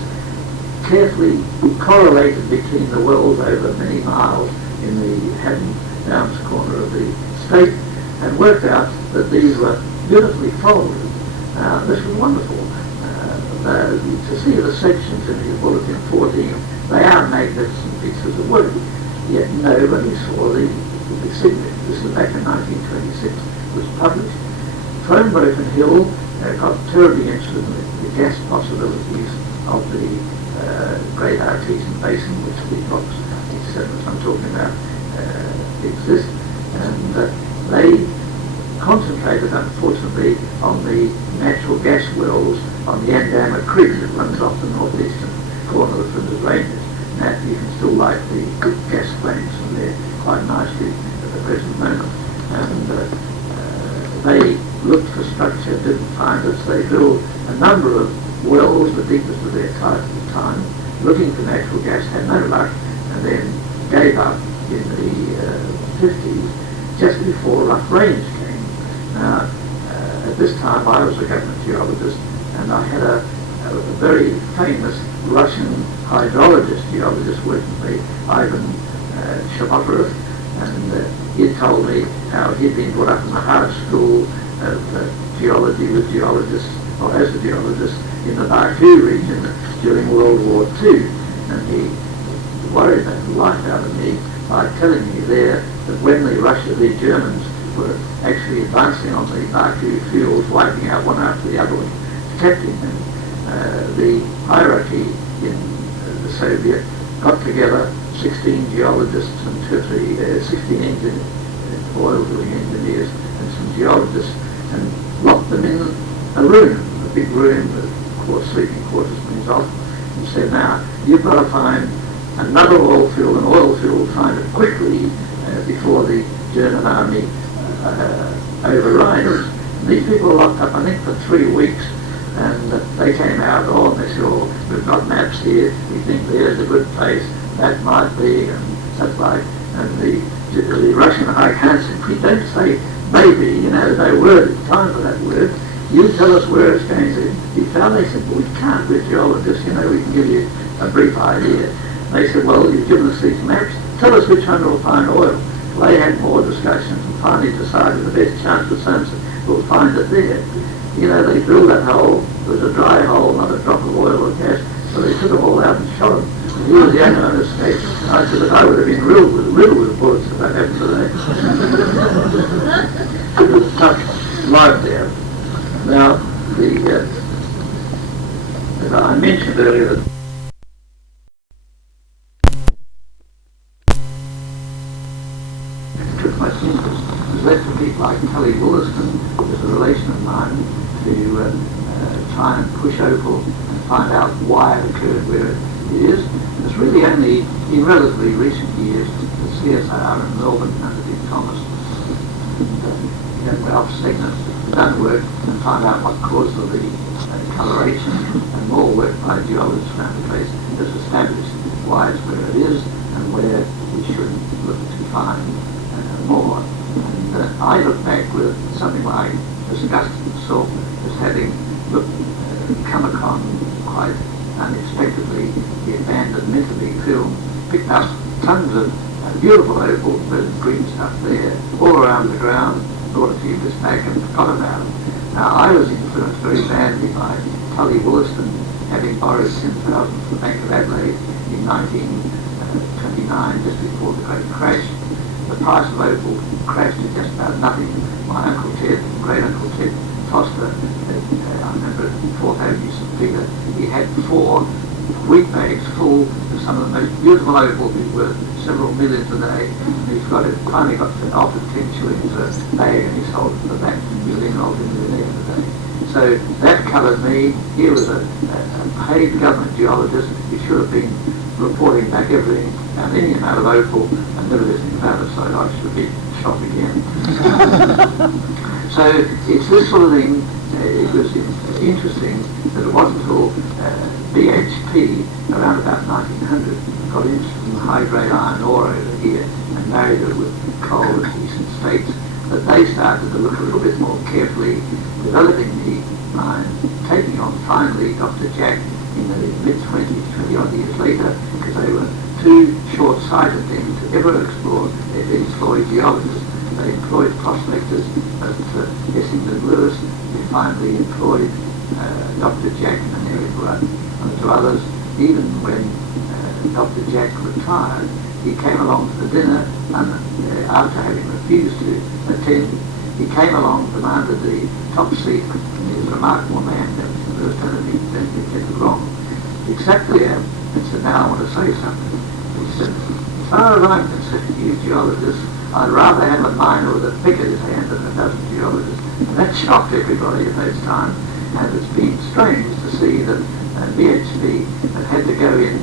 carefully correlated between the wells over many miles in the Haddon Downs corner of the state, and worked out that these were beautifully folded. This was wonderful. To see the sections in his bulletin 14, they are magnificent pieces of work, yet nobody saw the signature. This is back in 1926, it was published. Thronebroken Hill got terribly interested in the gas possibilities of the Great Artesian Basin, which the blocks 87 I'm talking about exist, and they concentrated, unfortunately, on the natural gas wells on the Andama Creek that runs off the northeastern corner of the Flinders Ranges. Now you can still light the gas flames from there quite nicely at the present moment. And they looked for structure, didn't find it, so they drilled a number of wells, the deepest of their type at the time, looking for natural gas, had no luck, and then gave up in the 50s, just before rough rains came. Now, at this time I was a government geologist, and I had a very famous Russian hydrologist, geologist working for me, Ivan Shamotarov, and he told me how he'd been brought up in the hard school of geology with geologists, or as a geologist, in the Baku region during World War II. and he worried the life out of me by telling me there that when the Germans were actually advancing on the Baku fields, wiping out one after the other, detecting them, the hierarchy in the Soviet got together 16 geologists and 16 oil drilling engineers and some geologists, and locked them in a room, a big room with, of course, sleeping quarters means off, and said, now, you've got to find another oil field, an oil field, find it quickly before the German army overrides. And these people were locked up, I think, for 3 weeks, and they came out, and they said, oh, we've got maps here, we think there's a good place, that might be, and that's like, and the Russian High Council, we don't say maybe, no word, it's time for that word. You tell us where it's going to be found. They said, well, we can't, we're geologists, we can give you a brief idea. They said, well, you've given us these maps, tell us which one will find oil. Well, they had more discussions and finally decided the best chance for sunset, we'll find it there. They drilled that hole, it was a dry hole, not a drop of oil or gas, so they took them all out and shot them. And he was the only one who escaped. And I said that I would have been riddled with bullets if that happened today. It was a tough life there. Now, as I mentioned earlier, that took my interest was left to people like Tully Wollaston, who's a relation of mine, to try and push opal and find out why it occurred where it is. And it's really only in relatively recent years that CSIR in Melbourne under Dick Thomas and Ralph Stegner done work and find out what caused the coloration, and more work by geologists around the place has established why it's where it is and where we should look to find more. And I look back with something like disgust myself as having come upon quite unexpectedly the abandoned Minterby film, picked up tons of beautiful opal, green stuff there, all around the ground, brought a few bits back and forgot about it. Now, I was influenced very badly by Tully Wollaston having borrowed 10,000 from the Bank of Adelaide in 1929, just before the great crash. The price of opal crashed to just about nothing. My Uncle Ted, great Uncle Ted Foster, I remember at 4th Avenue St. Peter, he had 4 wheat bags full of some of the most beautiful opal worth several millions a day. And he's finally got offered 10 shillings a bag, and he sold it for that million multi-millionaire today. So that covered me. He was a paid government geologist. He should have been reporting back everything and any amount of opal and never listening about it, so I should be shot again. So it's this sort of thing. It was interesting that it wasn't until BHP around about 1900 got interested in high-grade iron ore over here and married it with coal in the eastern states that they started to look a little bit more carefully, developing the mine, taking on finally Dr. Jack in the mid-20s, 20-odd years later, because they were too short-sighted then to ever explore. They employed geologists, they employed prospectors at Essington Lewis, they finally employed Dr. Jack and Eric Rudd and to others. Even when Dr. Jack retired, he came along to the dinner and after having refused to attend, he came along, demanded the top seat, and he was a remarkable man, don't get it wrong. Exactly, and said, now I want to say something. He said, as far as I'm concerned, you geologists, I'd rather have a miner with a pick in his hand than a dozen geologists. And that shocked everybody at those times. And it's been strange to see that BHP have had to go in,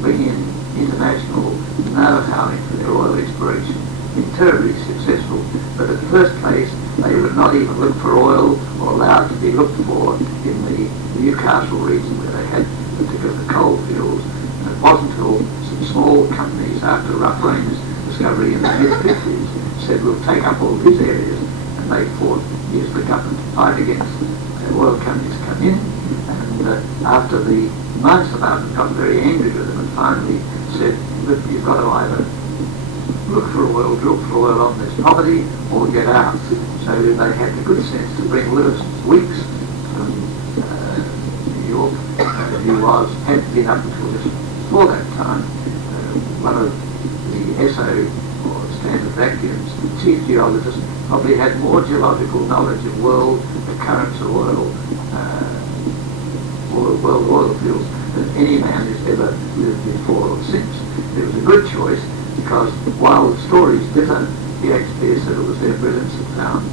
bring in international know-how for their oil exploration, been terribly successful, but at the first place they would not even look for oil or allowed to be looked for in the Newcastle region where they had particular coal fields. And it wasn't until some small companies after Rough Range's discovery in the mid-50s said we'll take up all these areas, and they fought, used the government to fight against oil companies to come in, and after the mines department got very angry with them and finally said, look, you've got to either look for oil, drill for oil on this property, or get out. So they had the good sense to bring Lewis Weeks from New York, who had been up until this before that time, one of the SO, or standard vacuums, the chief geologist, probably had more geological knowledge of world occurrence of oil, world oil fields than any man who's ever lived before or since. It was a good choice because while the stories differ, BHP said it was their brilliance that found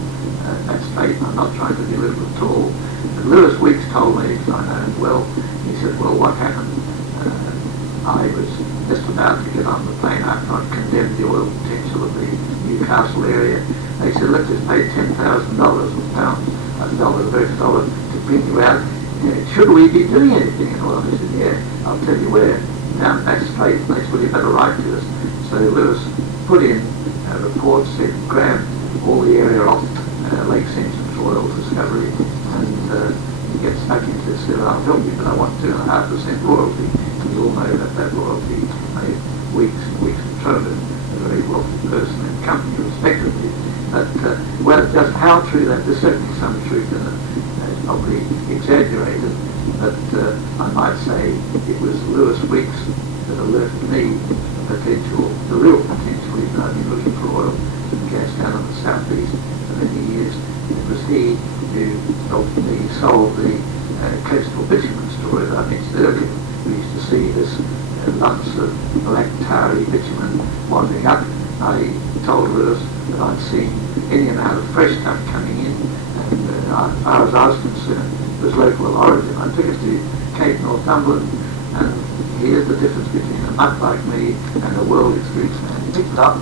that strait. I'm not trying to belittle it at all. And Lewis Weeks told me, because I know him well, he said, well, what happened? I was just about to get on the plane after I'd condemned the oil potential of the Newcastle area. They said, let's just pay $10,000 or pounds, dollars, versus dollars, to bring you out. Should we be doing anything in oil? He said, yeah, I'll tell you where. Down that strait. They said, well, you better write to us. So Lewis put in a report, said, grab all the area off Lake Senson's oil discovery, and he gets stuck into this. Said, I'll help you, but I want 2.5% royalty. And you all know that royalty made Weeks and Weeks Petroleum a very wealthy person and company, respectively. But just how true that, there's certainly some truth in it. It's probably exaggerated, but I might say it was Lewis Weeks that alerted me the real potential, even though I've been looking for oil and gas down in the southeast for many years. It was he who helped me solve the coastal bitumen story that I mentioned earlier. We used to see this lumps of black tarry bitumen wandering up. I told Lewis that I'd seen any amount of fresh stuff coming in, and as far as I was concerned, it was local origin. I took it to Cape Northumberland, and here's the difference between a mutt like me and a world experience man. He picked it up,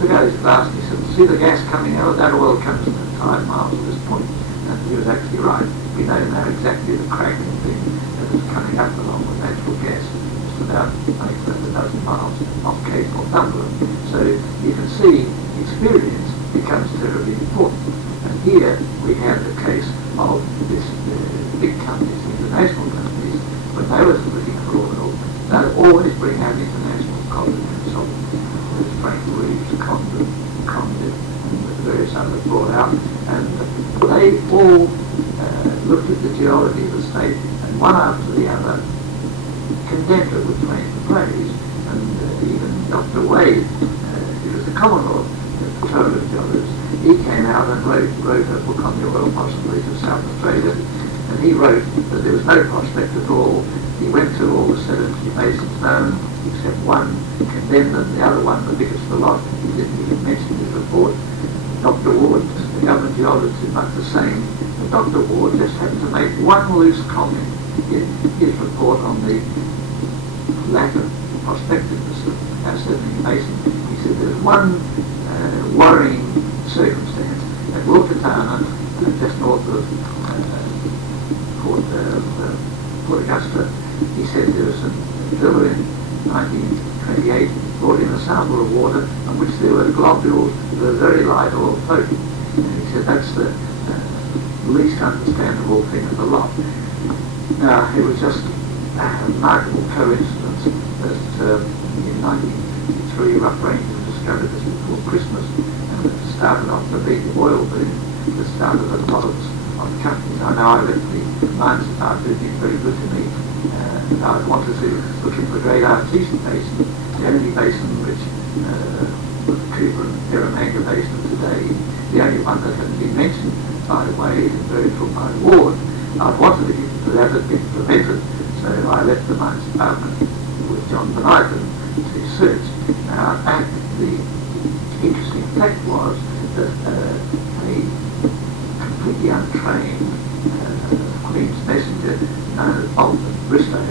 took out his glass, and he said, see the gas coming out? That oil comes in at 5 miles at this point. And he was actually right. We know now exactly the cracking thing that is coming up along with natural gas, just about a dozen miles off Cape Northumberland. So you can see experience becomes terribly important. And here we have the case of this big companies, international companies, when they were looking for oil, they'd always bring out international consultants. There's Frank Reeves, Condit, and various others brought out, and they all looked at the geology of the state, and one after the other condemned it with fame and praise. And even Dr. Wade, who was the Commonwealth petroleum geologist, he came out and wrote a book on the oil possibilities of South Australia, and he wrote that there was no prospect at all. He went through all the sedimentary basins known, except one, condemned them, the other one, the biggest of the lot, he didn't even mention his report. Dr. Ward, the government geologist, did much the same. But Dr. Ward just happened to make one loose comment in his report on the lack of prospectiveness of our sedimentary basin. He said there's one worrying circumstance at Wilkatana, just north of Port Augusta. He said there was some driller in 1928 brought in a sample of water on which there were globules of a very light oil floating. And he said that's the least understandable thing of the lot. Now, it was just a remarkable coincidence that in 1953 Rough Rangers discovered this before Christmas, and it started off the big oil boom that started a lot of companies. I know I left the mines department, they've been very good to me. I wanted to look into the Great Artesian Basin, the only basin which, with the Cooper and Eromanga Basin today, the only one that hadn't been mentioned by Wade and Birdsville by Ward. I wanted to get into that, had been prevented, so I left the mines department with John Benighton to search. Now, the interesting fact was that a completely untrained Queen's messenger known as Bolton Bristow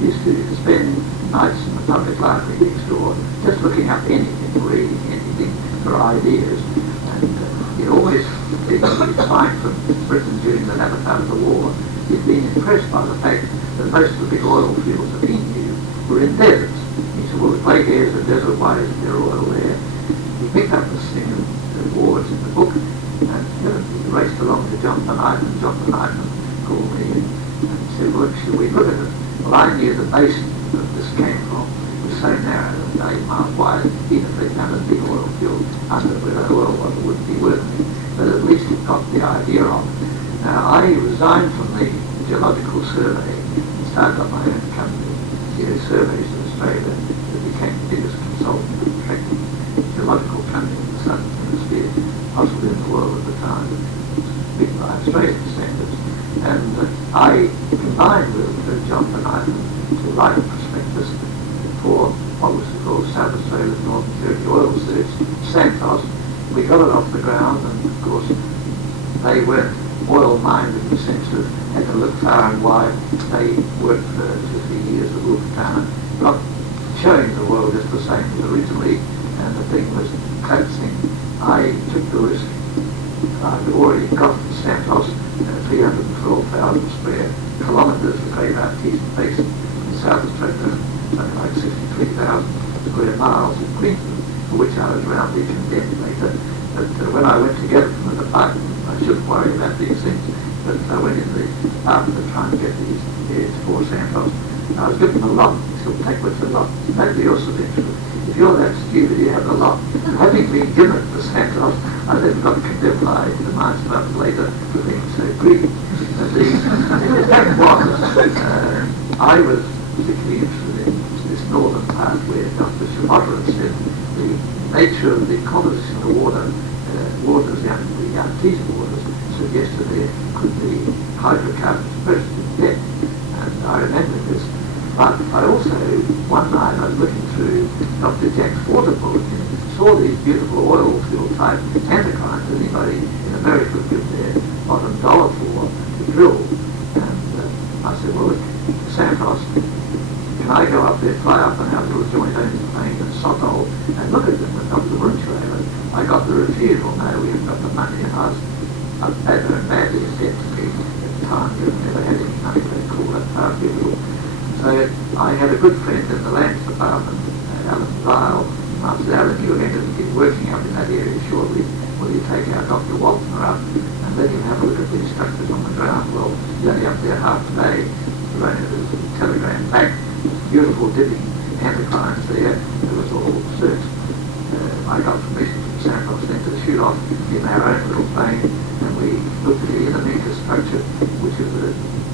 used to spend nights in the public library next door just looking up anything, reading anything for ideas. And he'd always been flying from Britain during the latter part of the war. He'd been impressed by the fact that most of the big oil fields that he knew were in deserts. He said, well, the Great Air's a desert, why isn't there oil there? He picked up this thing of the Wards in the book and he raced along to John Benighton. John Benighton called me and said, well, should we look at it? Well, I knew the basin that this came from was so narrow that 8 miles wide, even if they found a big oil field under where the oil wouldn't be worth it. But at least it got the idea of it. Now, I resigned from the Geological Survey and started up my own company, Geosurveys of Australia, it became the biggest consultant contracting geological company in the southern hemisphere, possibly in the world at the time, big by Australian standards. And I combined with John Van Eyden to write a prospectus for what was called South Australia's Northern Territory Oil Search, Santos. We got it off the ground, and of course they weren't oil-minded in the sense of had to look far and wide. They worked for 50 years at Wilkatana, not showing the world just the same as originally, and the thing was collapsing. I took the risk. I'd already got Santos 312,000 square kilometres of great artesian basin in South Australia, something like 63,000 square miles in Queensland, for which I was roundly condemned later. But when I went to get it from the department, I shouldn't worry about these things, but I went in the department trying to get these areas for Santos. I was given a lot. Still take what's a lot. Nobody else was interested. If you're that stupid, you have a lot. And having been given it to Santos, I then got condemned by the mines about later for being so greedy. The fact was, I was particularly interested in this northern part where Dr. Shimoda said the nature of the composition of the waters, the artesian waters, suggested there could be hydrocarbons present in depth. And I remember this. But I also, one night I was looking through Dr. Jack's water bulletin, saw these beautiful oil field type anticlines that anybody in America would give their bottom dollar for to drill. And I said, well, look, Santos, can I go up there, fly up and have a little joint owning plane and Sotol and look at them with Dr. Brunchweiler? I got the refusal, no, we haven't got the money, and I was better and badly in debt to me at the time. We never had any money, they called that part beautiful. So I had a good friend in the lands department, Alan Lyle. I said, Alan, you're going to be working up in that area shortly. Will you take our Dr. Waltner up and let him have a look at the structures on the ground? Well, he's only up there half a day. He wrote a telegram back. Beautiful dipping anticlines there. It was all searched. I got permission from Santos then to shoot off in our own little plane, and we looked at the Indonesia structure, which is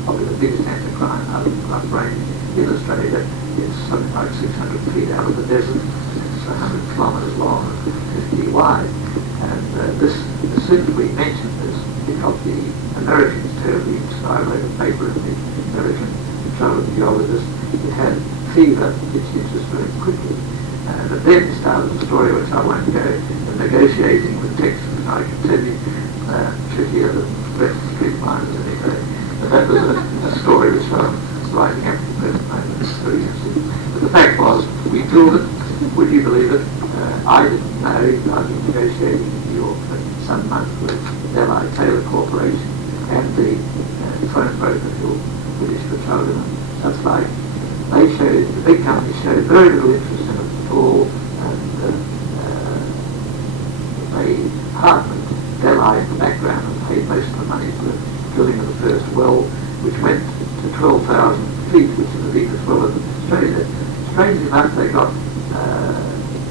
probably the biggest anticline out of the range in Australia. It's something like 600 feet out of the desert. It's 100 kilometres long and 50 wide. And this, as soon as we mentioned this, it got the Americans terribly interested. I wrote a paper in the American Petroleum Geologist. It had fever, which interest very quickly. But then started the story, which I won't go, the negotiating with Texas, and I can tell you, trickier than West Street miners any day. But that was a story which I'm writing up at the present moment. It's very interesting. But the fact was, we drilled it. Would you believe it? I didn't know. I'd been negotiating in New York for some months with L.I. Taylor Corporation and the phone broker for British Petroleum and such like. They showed, the big companies showed very little interest in it at all, and they partnered L.I. in the background and paid most of the money for the drilling of the first well, which went to 12,000 feet, which is the deepest well in Australia. Strangely enough, they got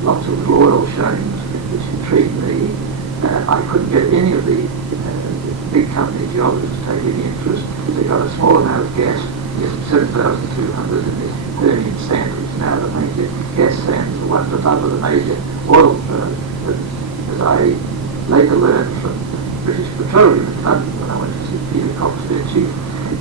lots of little oil showings, which intrigued me. I couldn't get any of the big company geologists taking interest. They got a small amount of gas, 7,200 in the Permian standards. Now the major gas sands, the ones above are the major oil firms. But as I later learned from British Petroleum in London when I went to see Peter Cox, their chief,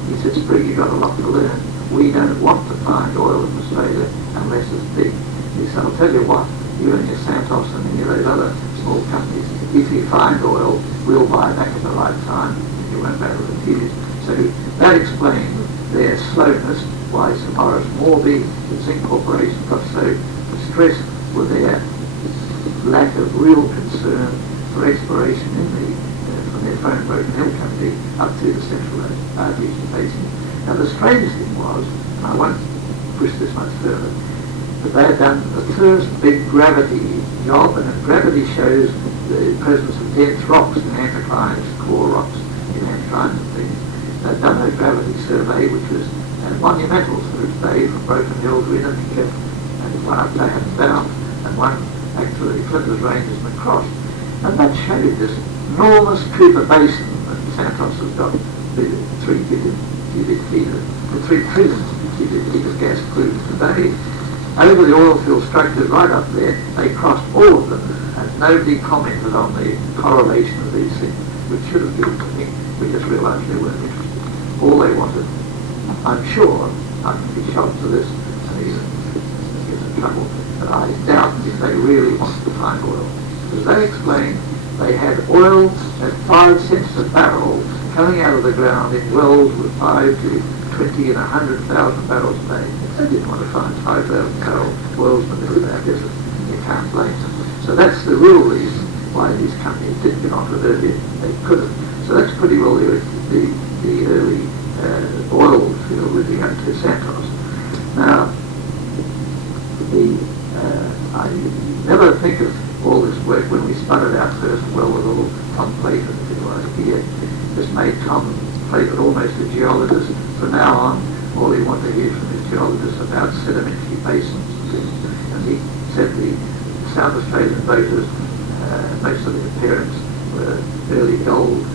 he said, Sprigg, you've got a lot to learn. We don't want to find oil in Australia unless it's big. He said, I'll tell you what, you and your Santos and any of those other small companies, if you find oil, we'll buy back at the right time, and you won't be able to refuse. So that explains their slowness, why Sir Maurice Morby, the Zinc Corporation, got so distressed with their lack of real concern for exploration in the from their phone broken hill country up to the central Artesian basin. Now the strangest thing was, and I won't push this much further, but they had done the first big gravity job, and gravity shows the presence of dense rocks in anticlines, core rocks in anticlines and things. They'd done a gravity survey which was monumental for its day, from Broken Hill to Indonesia, and one up to Hatton and one actually Flinders Ranges and across. And that showed this enormous Cooper Basin that Santos has got, the 3 billion cubic feet, the 3 trillion cubic feet of gas crude today. over the oil field structures right up there, they crossed all of them, and nobody commented on the correlation of these things, which should have been to me. We just realised they weren't interested. All they wanted, I'm sure, I can be shocked to this, and even get in trouble, but I doubt if they really wanted to find oil. Because they explained they had oil at 5 cents a barrel coming out of the ground in wells with 5 to 20 and 100,000 barrels a day. They didn't want to find 5,000 barrel wells in the middle of our desert. You can't blame them. So that's the real reason why these companies didn't get onto it earlier. They could have. So that's pretty well the early oil field leading up to Santos. Now, I never think of all this work when we spun it out first, well, with a little Tom Clayton, if you like, here. This made Tom Clayton almost a geologist. From now on, all he wanted to hear from his geologists about sedimentary basins and things. And he said the South Australian voters, most of their parents were early gold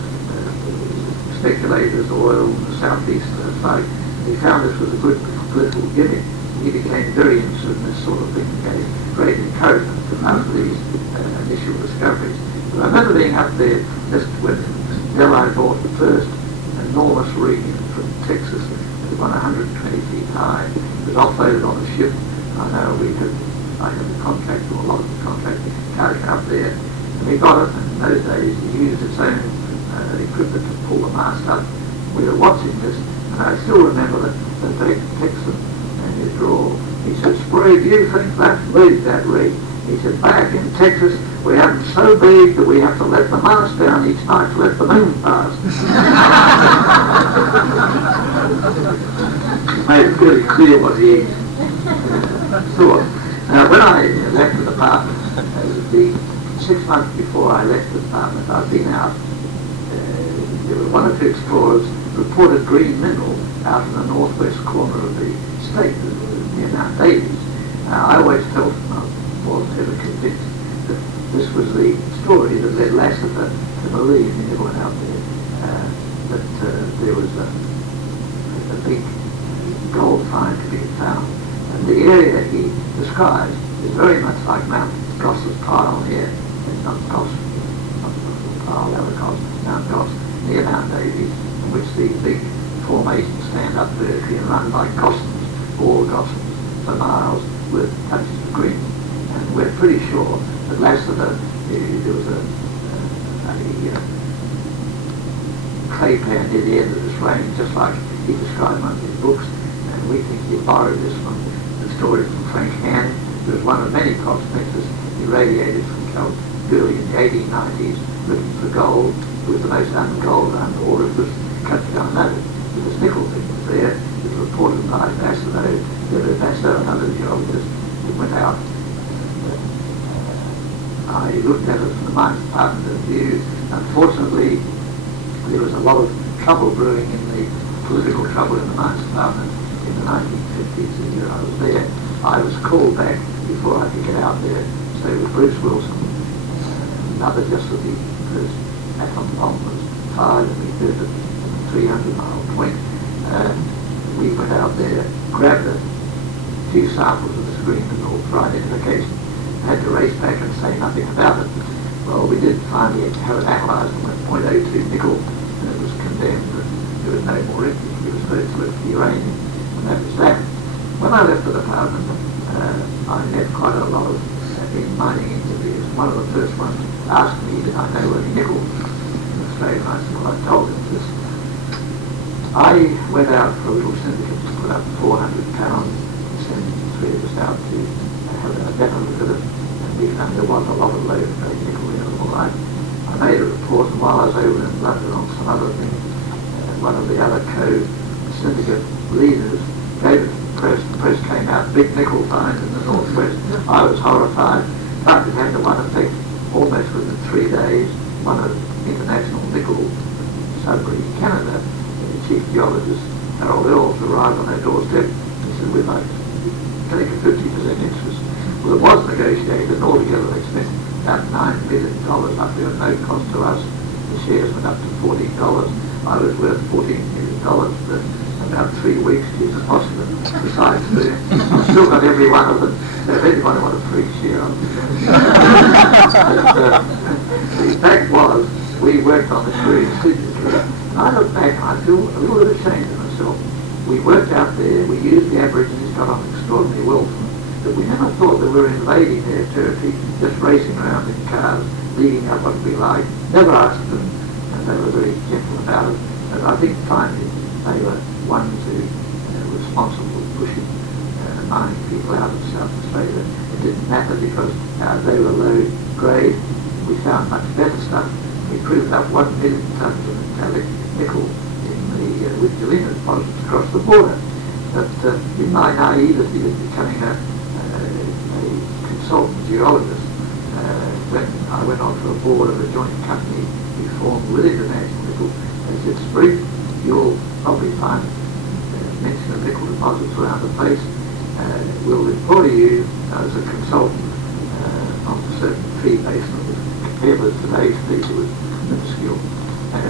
speculators, oil in the southeast side. He found this was a good political gimmick. He became very interested in this sort of thing and gave great encouragement after these initial discoveries. But I remember being up there just when Delhi bought the first enormous rig from Texas. It was 120 feet high. It was offloaded on a ship. I know I had a contract, or a lot of the contract, carrying it up there. And we got it, and in those days he used its own equipment to pull the mast up. We were watching this, and I still remember that Texan in his drawer. He said, "Sprigg, do you think that's big, that rig?" He said, "Back in Texas, we have them so big that we have to let the mast down each night to let the moon pass." Made it really clear what he thought. Now, when I left the department, the 6 months before I left the department, I'd been out. There were 1 or 2 explorers reported green mineral out in the northwest corner of the state, near Mount Davies. I always felt, I wasn't ever convinced, that this was the story that led Lassiter to believe, when he went out there, that there was a big gold find to be found. And the area he describes is very much like Mount Goss's Pile here, not Goss, not Pile, the other Goss, Mount Goss, near Mount Davies, in which the big formations stand up vertically and run like gossans, all gossans, for miles with touches of green. And we're pretty sure that Lassiter, there was a clay pan near the end of this range, just like he described in one of his books, and we think he borrowed this from the story from Frank Hand, who was one of many prospectors irradiated from Kalgoorlie in the 1890s looking for gold. It was the most ungold unorifice country I know. This nickel thing was there. It was reported by Basso, and other geologists who went out. I looked at it from the mines department of view. Unfortunately, there was a lot of trouble brewing in the political trouble in the mines department in the 1950s, the year I was there. I was called back before I could get out there. So with Bruce Wilson, another just as the first atom bomb was fired, and we heard it 300-mile point. We went out there, grabbed a few samples of the screen mineral for identification, had to race back and say nothing about it. Well, we did finally have it analysed and went 0.02 nickel, and it was condemned that there was no more nickel. It was supposed to look for uranium, and that was that. When I left the department, I met quite a lot of mining engineers. One of the first ones asked me, did I know any nickel in Australia? And I said, well, I told him this. I went out for a little syndicate to put up 400 pounds and send 3 of us out to have a better look at it, and we found there was a lot of low-grade nickel in it, all right. I made a report, and while I was over in London on some other things, one of the other co-syndicate leaders gave it to the press. The press came out, big nickel find in the northwest. I was horrified, but it had the one effect, almost within 3 days, one of international nickel Sudbury, Canada, the chief geologist, Harold Earls, arrived on our doorstep. He said, we'd like to take a 50% interest. Well, it was negotiated, and altogether they spent about $9 million up there at no cost to us. The shares went up to $14. I was worth $14 million, but about 3 weeks to deposit them besides food. I've still got every one of them, so if anyone wants a free share of them. The fact was, we worked on the very assiduously. And I look back and I feel a little bit ashamed of myself. We worked out there, we used the Aborigines, got on extraordinarily well from them, but we never thought that we were invading their territory, just racing around in cars, leading up what we like, never asked them, and they were very gentle about it. But I think finally they were ones who were responsible for pushing mining people out of South Australia. It didn't matter because they were low grade. We found much better stuff. We proved up 1 million tonnes of metallic nickel in the Witjalina deposits across the border. But in my naivety of becoming a consultant geologist, when I went on to a board of a joint company we formed with International Nickel, they said, Sprigg, you'll probably find mention of nickel deposits around the place. We'll employ you as a consultant on a certain fee basis. Compared with today's fee, it was minuscule.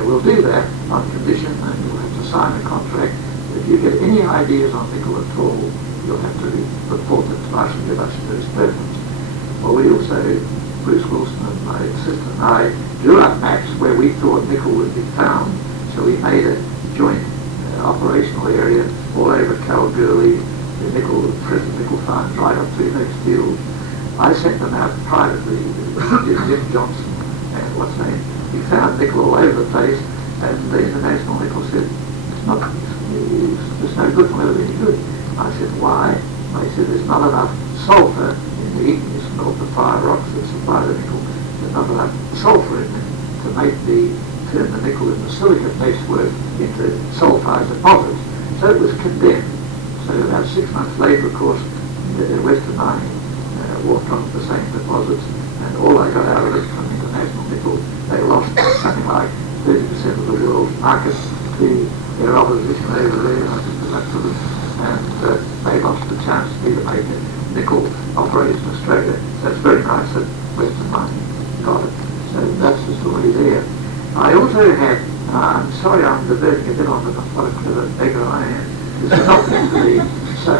We'll do that on condition, and you'll have to sign a contract. If you get any ideas on nickel at all, you'll have to report them to us and give us first preference. Well, we also, Bruce Wilson and my assistant and I, drew up maps where we thought nickel would be found. So we made a joint operational area all over Kalgoorlie, the present nickel farms right up through those fields. I sent them out privately, Jim Johnson and what's his name. We found nickel all over the place, and the International Nickel said, it's no good, for never any good. I said, why? They said, there's not enough sulphur in the igneous melt, the fire rocks that supply the nickel. There's not enough sulphur in them to turn the nickel in the silicate meshwork into sulphide deposits. So it was condemned. So about 6 months later, of course, the Western Mining walked on the same deposits, and all I got out of it from International Nickel, they lost something like 30% of the world's market to their opposition over there. I think that's for them. And they lost the chance to make a nickel operation in Australia. So it's very nice that Western Mining got it. So that's the story there. I also had, I'm sorry I'm diverting a bit on the what a clever beggar I am. This is not meant to be so.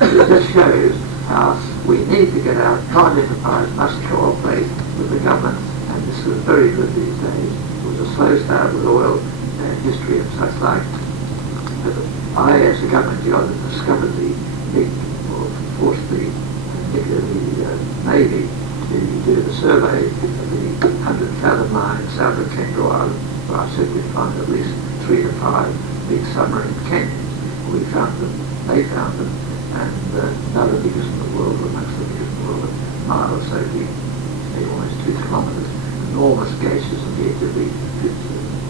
It just shows how we need to get our private enterprise must cooperate with the government, and this is very good these days. It was a slow start with oil history and such like. But I, as a government geologist, discovered the big, or forced the Navy to do the survey of the 100-fathom line south of Kangaroo Island, where I said we'd find at least 3 to 5 big submarine canyons. We found them, they found them, and now the biggest in the world, or amongst the biggest in the world, a mile or so deep, almost 2 kilometres, enormous gases on the edge of the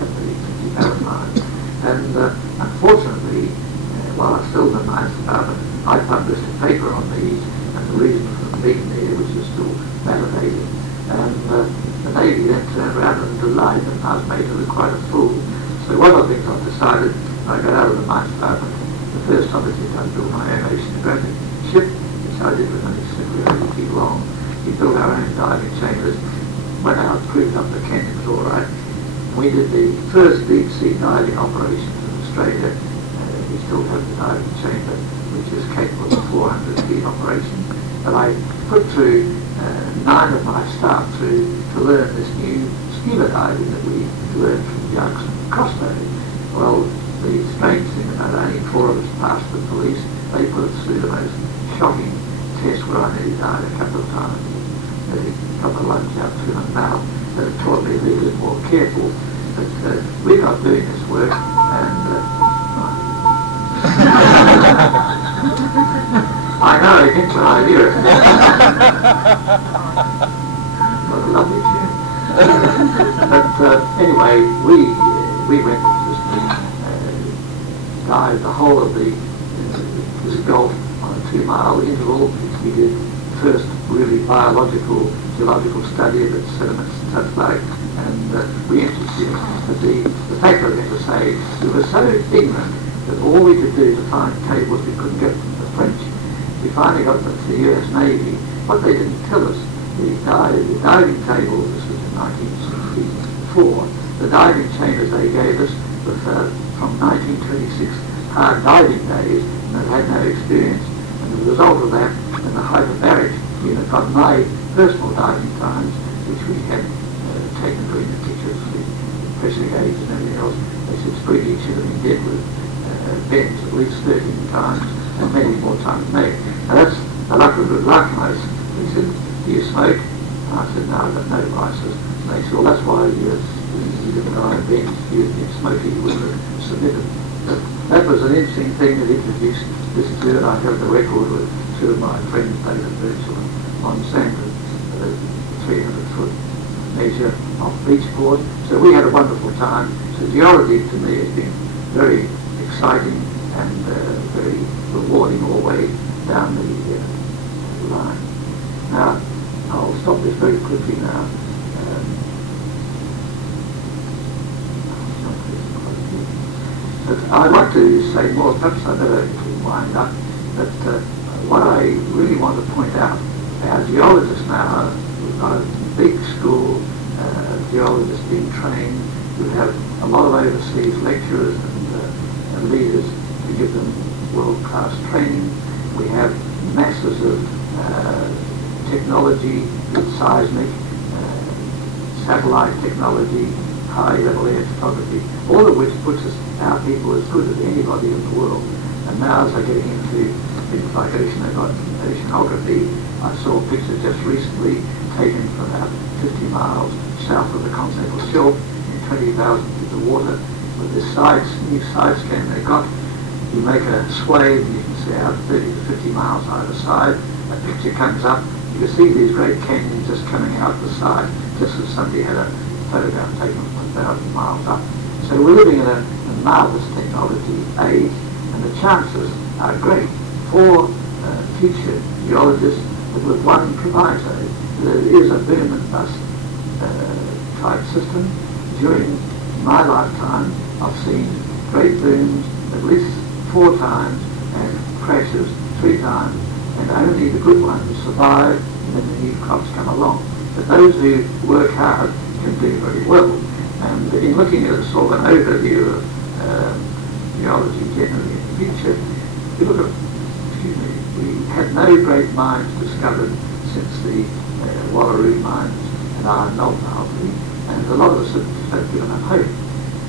50,000 line. And unfortunately, while I was still in the mines department, I published a paper on these and the reason for them being there, which is still validated. And the Navy then turned around and denied them. I was made to look quite a fool. So one of the things I've decided when I got out of the mines department, the first opportunity I built my own oceanographic ship, which I did with only 70 feet long. We built our own diving chambers, went out, proved up the canyons all right. We did the first deep sea diving operations in Australia. We still have the diving chamber, which is capable of 400 feet operation. But I put through 9 of my staff to learn this new scuba diving that we learned from Jacques and Costa. Well, the strange thing about only 4 of us passed the police, they put us through the most shocking test where I nearly died a couple of times. They got the lunch out through my mouth, but it taught me to be a little more careful. But we got doing this work, and I know, I think when I hear it. What a lovely tune. But anyway, we went to just dive the whole of this gulf on a 2-mile interval. We did first really biological, geological study of its sediments and such like, and we interested. But the fact I was going to say, we were so ignorant that all we could do to find cables we couldn't get from the French. We finally got them to the US Navy. What they didn't tell us, the diving tables, this was in 1964, the diving chambers they gave us were from 1926 to hard diving days and had no experience. And as a result of that, when the hyperbaric unit got my personal diving times, which we had taken very meticulously, pressure gauge and everything else, they said Sprigg should have been dead with bends at least 13 times and many more times than me. Now that's the luck of good luck. And he said, do you smoke? And I said, no, I've got no vices. And they said, well, that's why you didn't die in bends. If smoking, you wouldn't have submitted. But that was an interesting thing that introduced this to, and I have the record with two of my friends, David Birchall and on Sanders, 300-foot measure off Beachport. So we had a wonderful time. So geology to me has been very exciting and very rewarding all the way down the line. Now, I'll stop this very quickly now. But I'd like to say more, perhaps I better wind up, but what I really want to point out, our geologists now, we've got a big school, geologists being trained, we have a lot of overseas lecturers and leaders to give them world-class training. We have masses of technology, seismic, satellite technology, high-level air photography, all of which puts our people as good as anybody in the world. And now as I'm getting into things like oceanography, I saw a picture just recently taken from about 50 miles south of the continental shelf in 20,000 feet of water with this new side scan they got. You make a swathe and you can see out 30 to 50 miles either side. A picture comes up, you can see these great canyons just coming out the side, just as somebody had a photograph taken from 1,000 miles up. So we're living in a marvelous technology age, and the chances are great for future geologists, but with one proviso. There is a boom and bust type system. During my lifetime, I've seen great booms at least 4 times and crashes 3 times, and only the good ones survive, and then the new crops come along. But those who work hard can do very well. And in looking at a sort of an overview of geology generally in the future, we look at, we had no great mines discovered since the Wallaroo mines and our Novelty, and a lot of us have given up hope.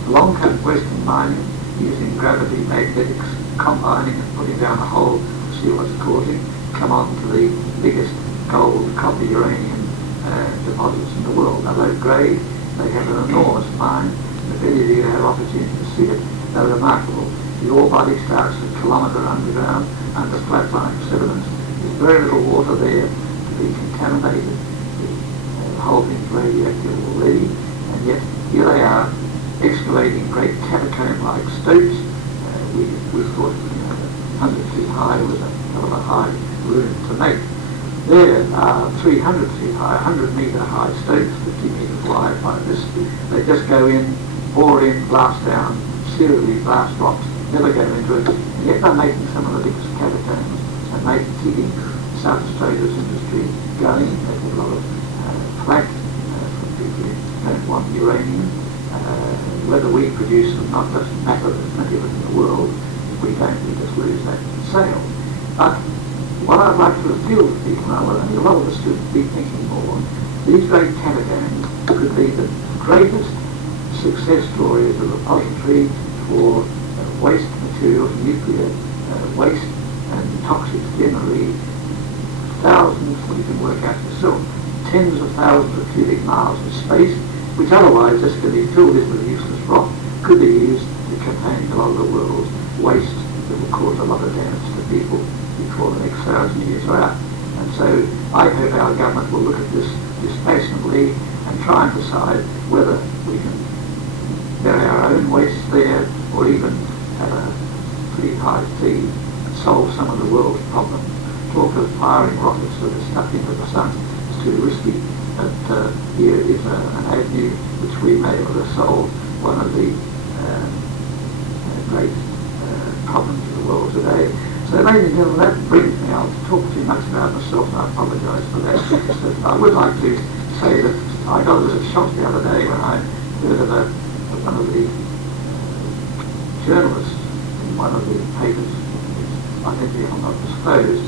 Along comes Western mining, using gravity, magnetics, combining and putting down a hole to see what's causing, come on to the biggest gold, copper, uranium deposits in the world. They're low grade, they have an enormous mine. If any of you have opportunity to see it, they're remarkable. The ore body starts a kilometre underground under flat-lying sediments. There's very little water there to be contaminated. The whole thing's radioactive already, and yet here they are excavating great catacomb-like stopes. We thought 100 feet high was a hell of a high room to make. There are 300 feet high, 100 metre high stopes, 50 metres wide like this. They just go in, bore in, blast down, serially blast rocks, never go into it, and yet they're making some of the biggest catacombs and keeping South Australia's industry going. There's a lot of flack from people who don't want uranium. Whether we produce them not doesn't matter, there's plenty of it in the world. If we don't, we just lose that sale. But what I'd like to appeal to people now, and a lot of us should be thinking more, these great catacombs could be the greatest success story as a repository for waste materials, nuclear waste and toxics generally. Thousands, we can work out yourself, tens of thousands of cubic miles of space, which otherwise just could be filled in with useless rock, could be used to contain a lot of the world's waste that will cause a lot of damage to people before the next 1,000 years are out. And so I hope our government will look at this dispassionately and try and decide whether we can bury our own waste there or even have a pretty high fee and solve some of the world's problems. Talk of firing rockets that are stuck into the sun is too risky, but here is an avenue which we may be able to solve one of the great problems of the world today. So ladies and gentlemen, that brings me, I'll talk too much about myself and I apologise for that, but I would like to say that I got a little shocked the other day when I heard of one of the journalists in one of the papers, which I think will not disclosed,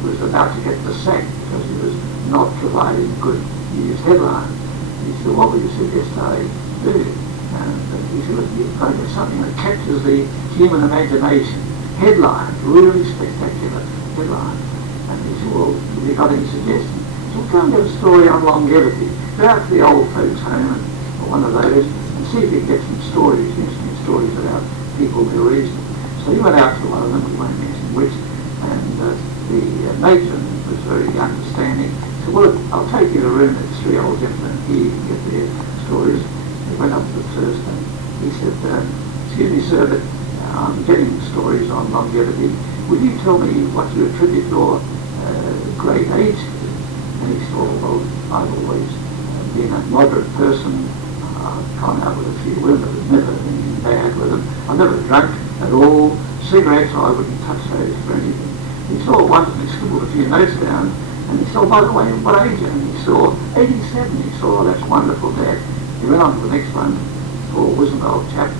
was about to get the sack because he was not providing good news headlines. He said, what would you suggest I do? And he said, well, you've got to get something that captures the human imagination. Headlines, really spectacular headlines. And he said, well, have you got any suggestions? So we'll go and get a story on longevity. Go out to the old folks' home or one of those and see if you can get some stories, interesting stories about people who are reasonable. So he went out to one of them, we won't mention which, and the matron was very understanding. So well, I'll take you to a room, there's three old gentlemen here, you can get their stories. He went up to the first and he said, excuse me sir, but I'm getting stories on longevity. Would you tell me what you attribute your great age to? And he said, well, I've always been a moderate person. I've gone out with a few women, but never been bad with them. I've never drunk at all. Cigarettes, I wouldn't touch those for anything. He saw once and he scribbled a few notes down, and he saw, by the way, what age? And he saw 87. He saw, oh, that's wonderful, Dad. He went on to the next one. Poor wizened old chap.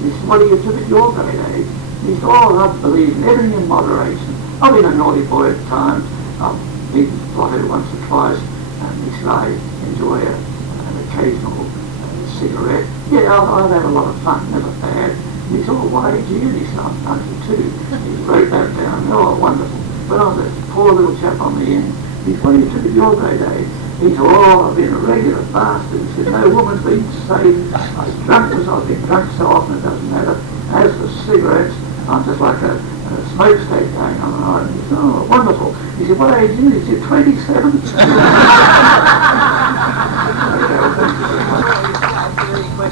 He said, what do you attribute your great age? He said, oh, I believe in everything in moderation. I've been a naughty boy at times. I've eaten blotto once or twice, and he said, I enjoy an occasional cigarette. Yeah, I've had a lot of fun, never bad. He said, oh, what age are you? He said, I'm 92. He wrote that down. Oh, wonderful. But I was a poor little chap on the end. He said, what do you attribute your great age? He said, oh, I've been a regular bastard. He said, no woman's been safe. I've been drunk so often it doesn't matter. As for cigarettes, I'm just like a smokestack going on. He said, oh, wonderful. He said, what age are you? He said, 27.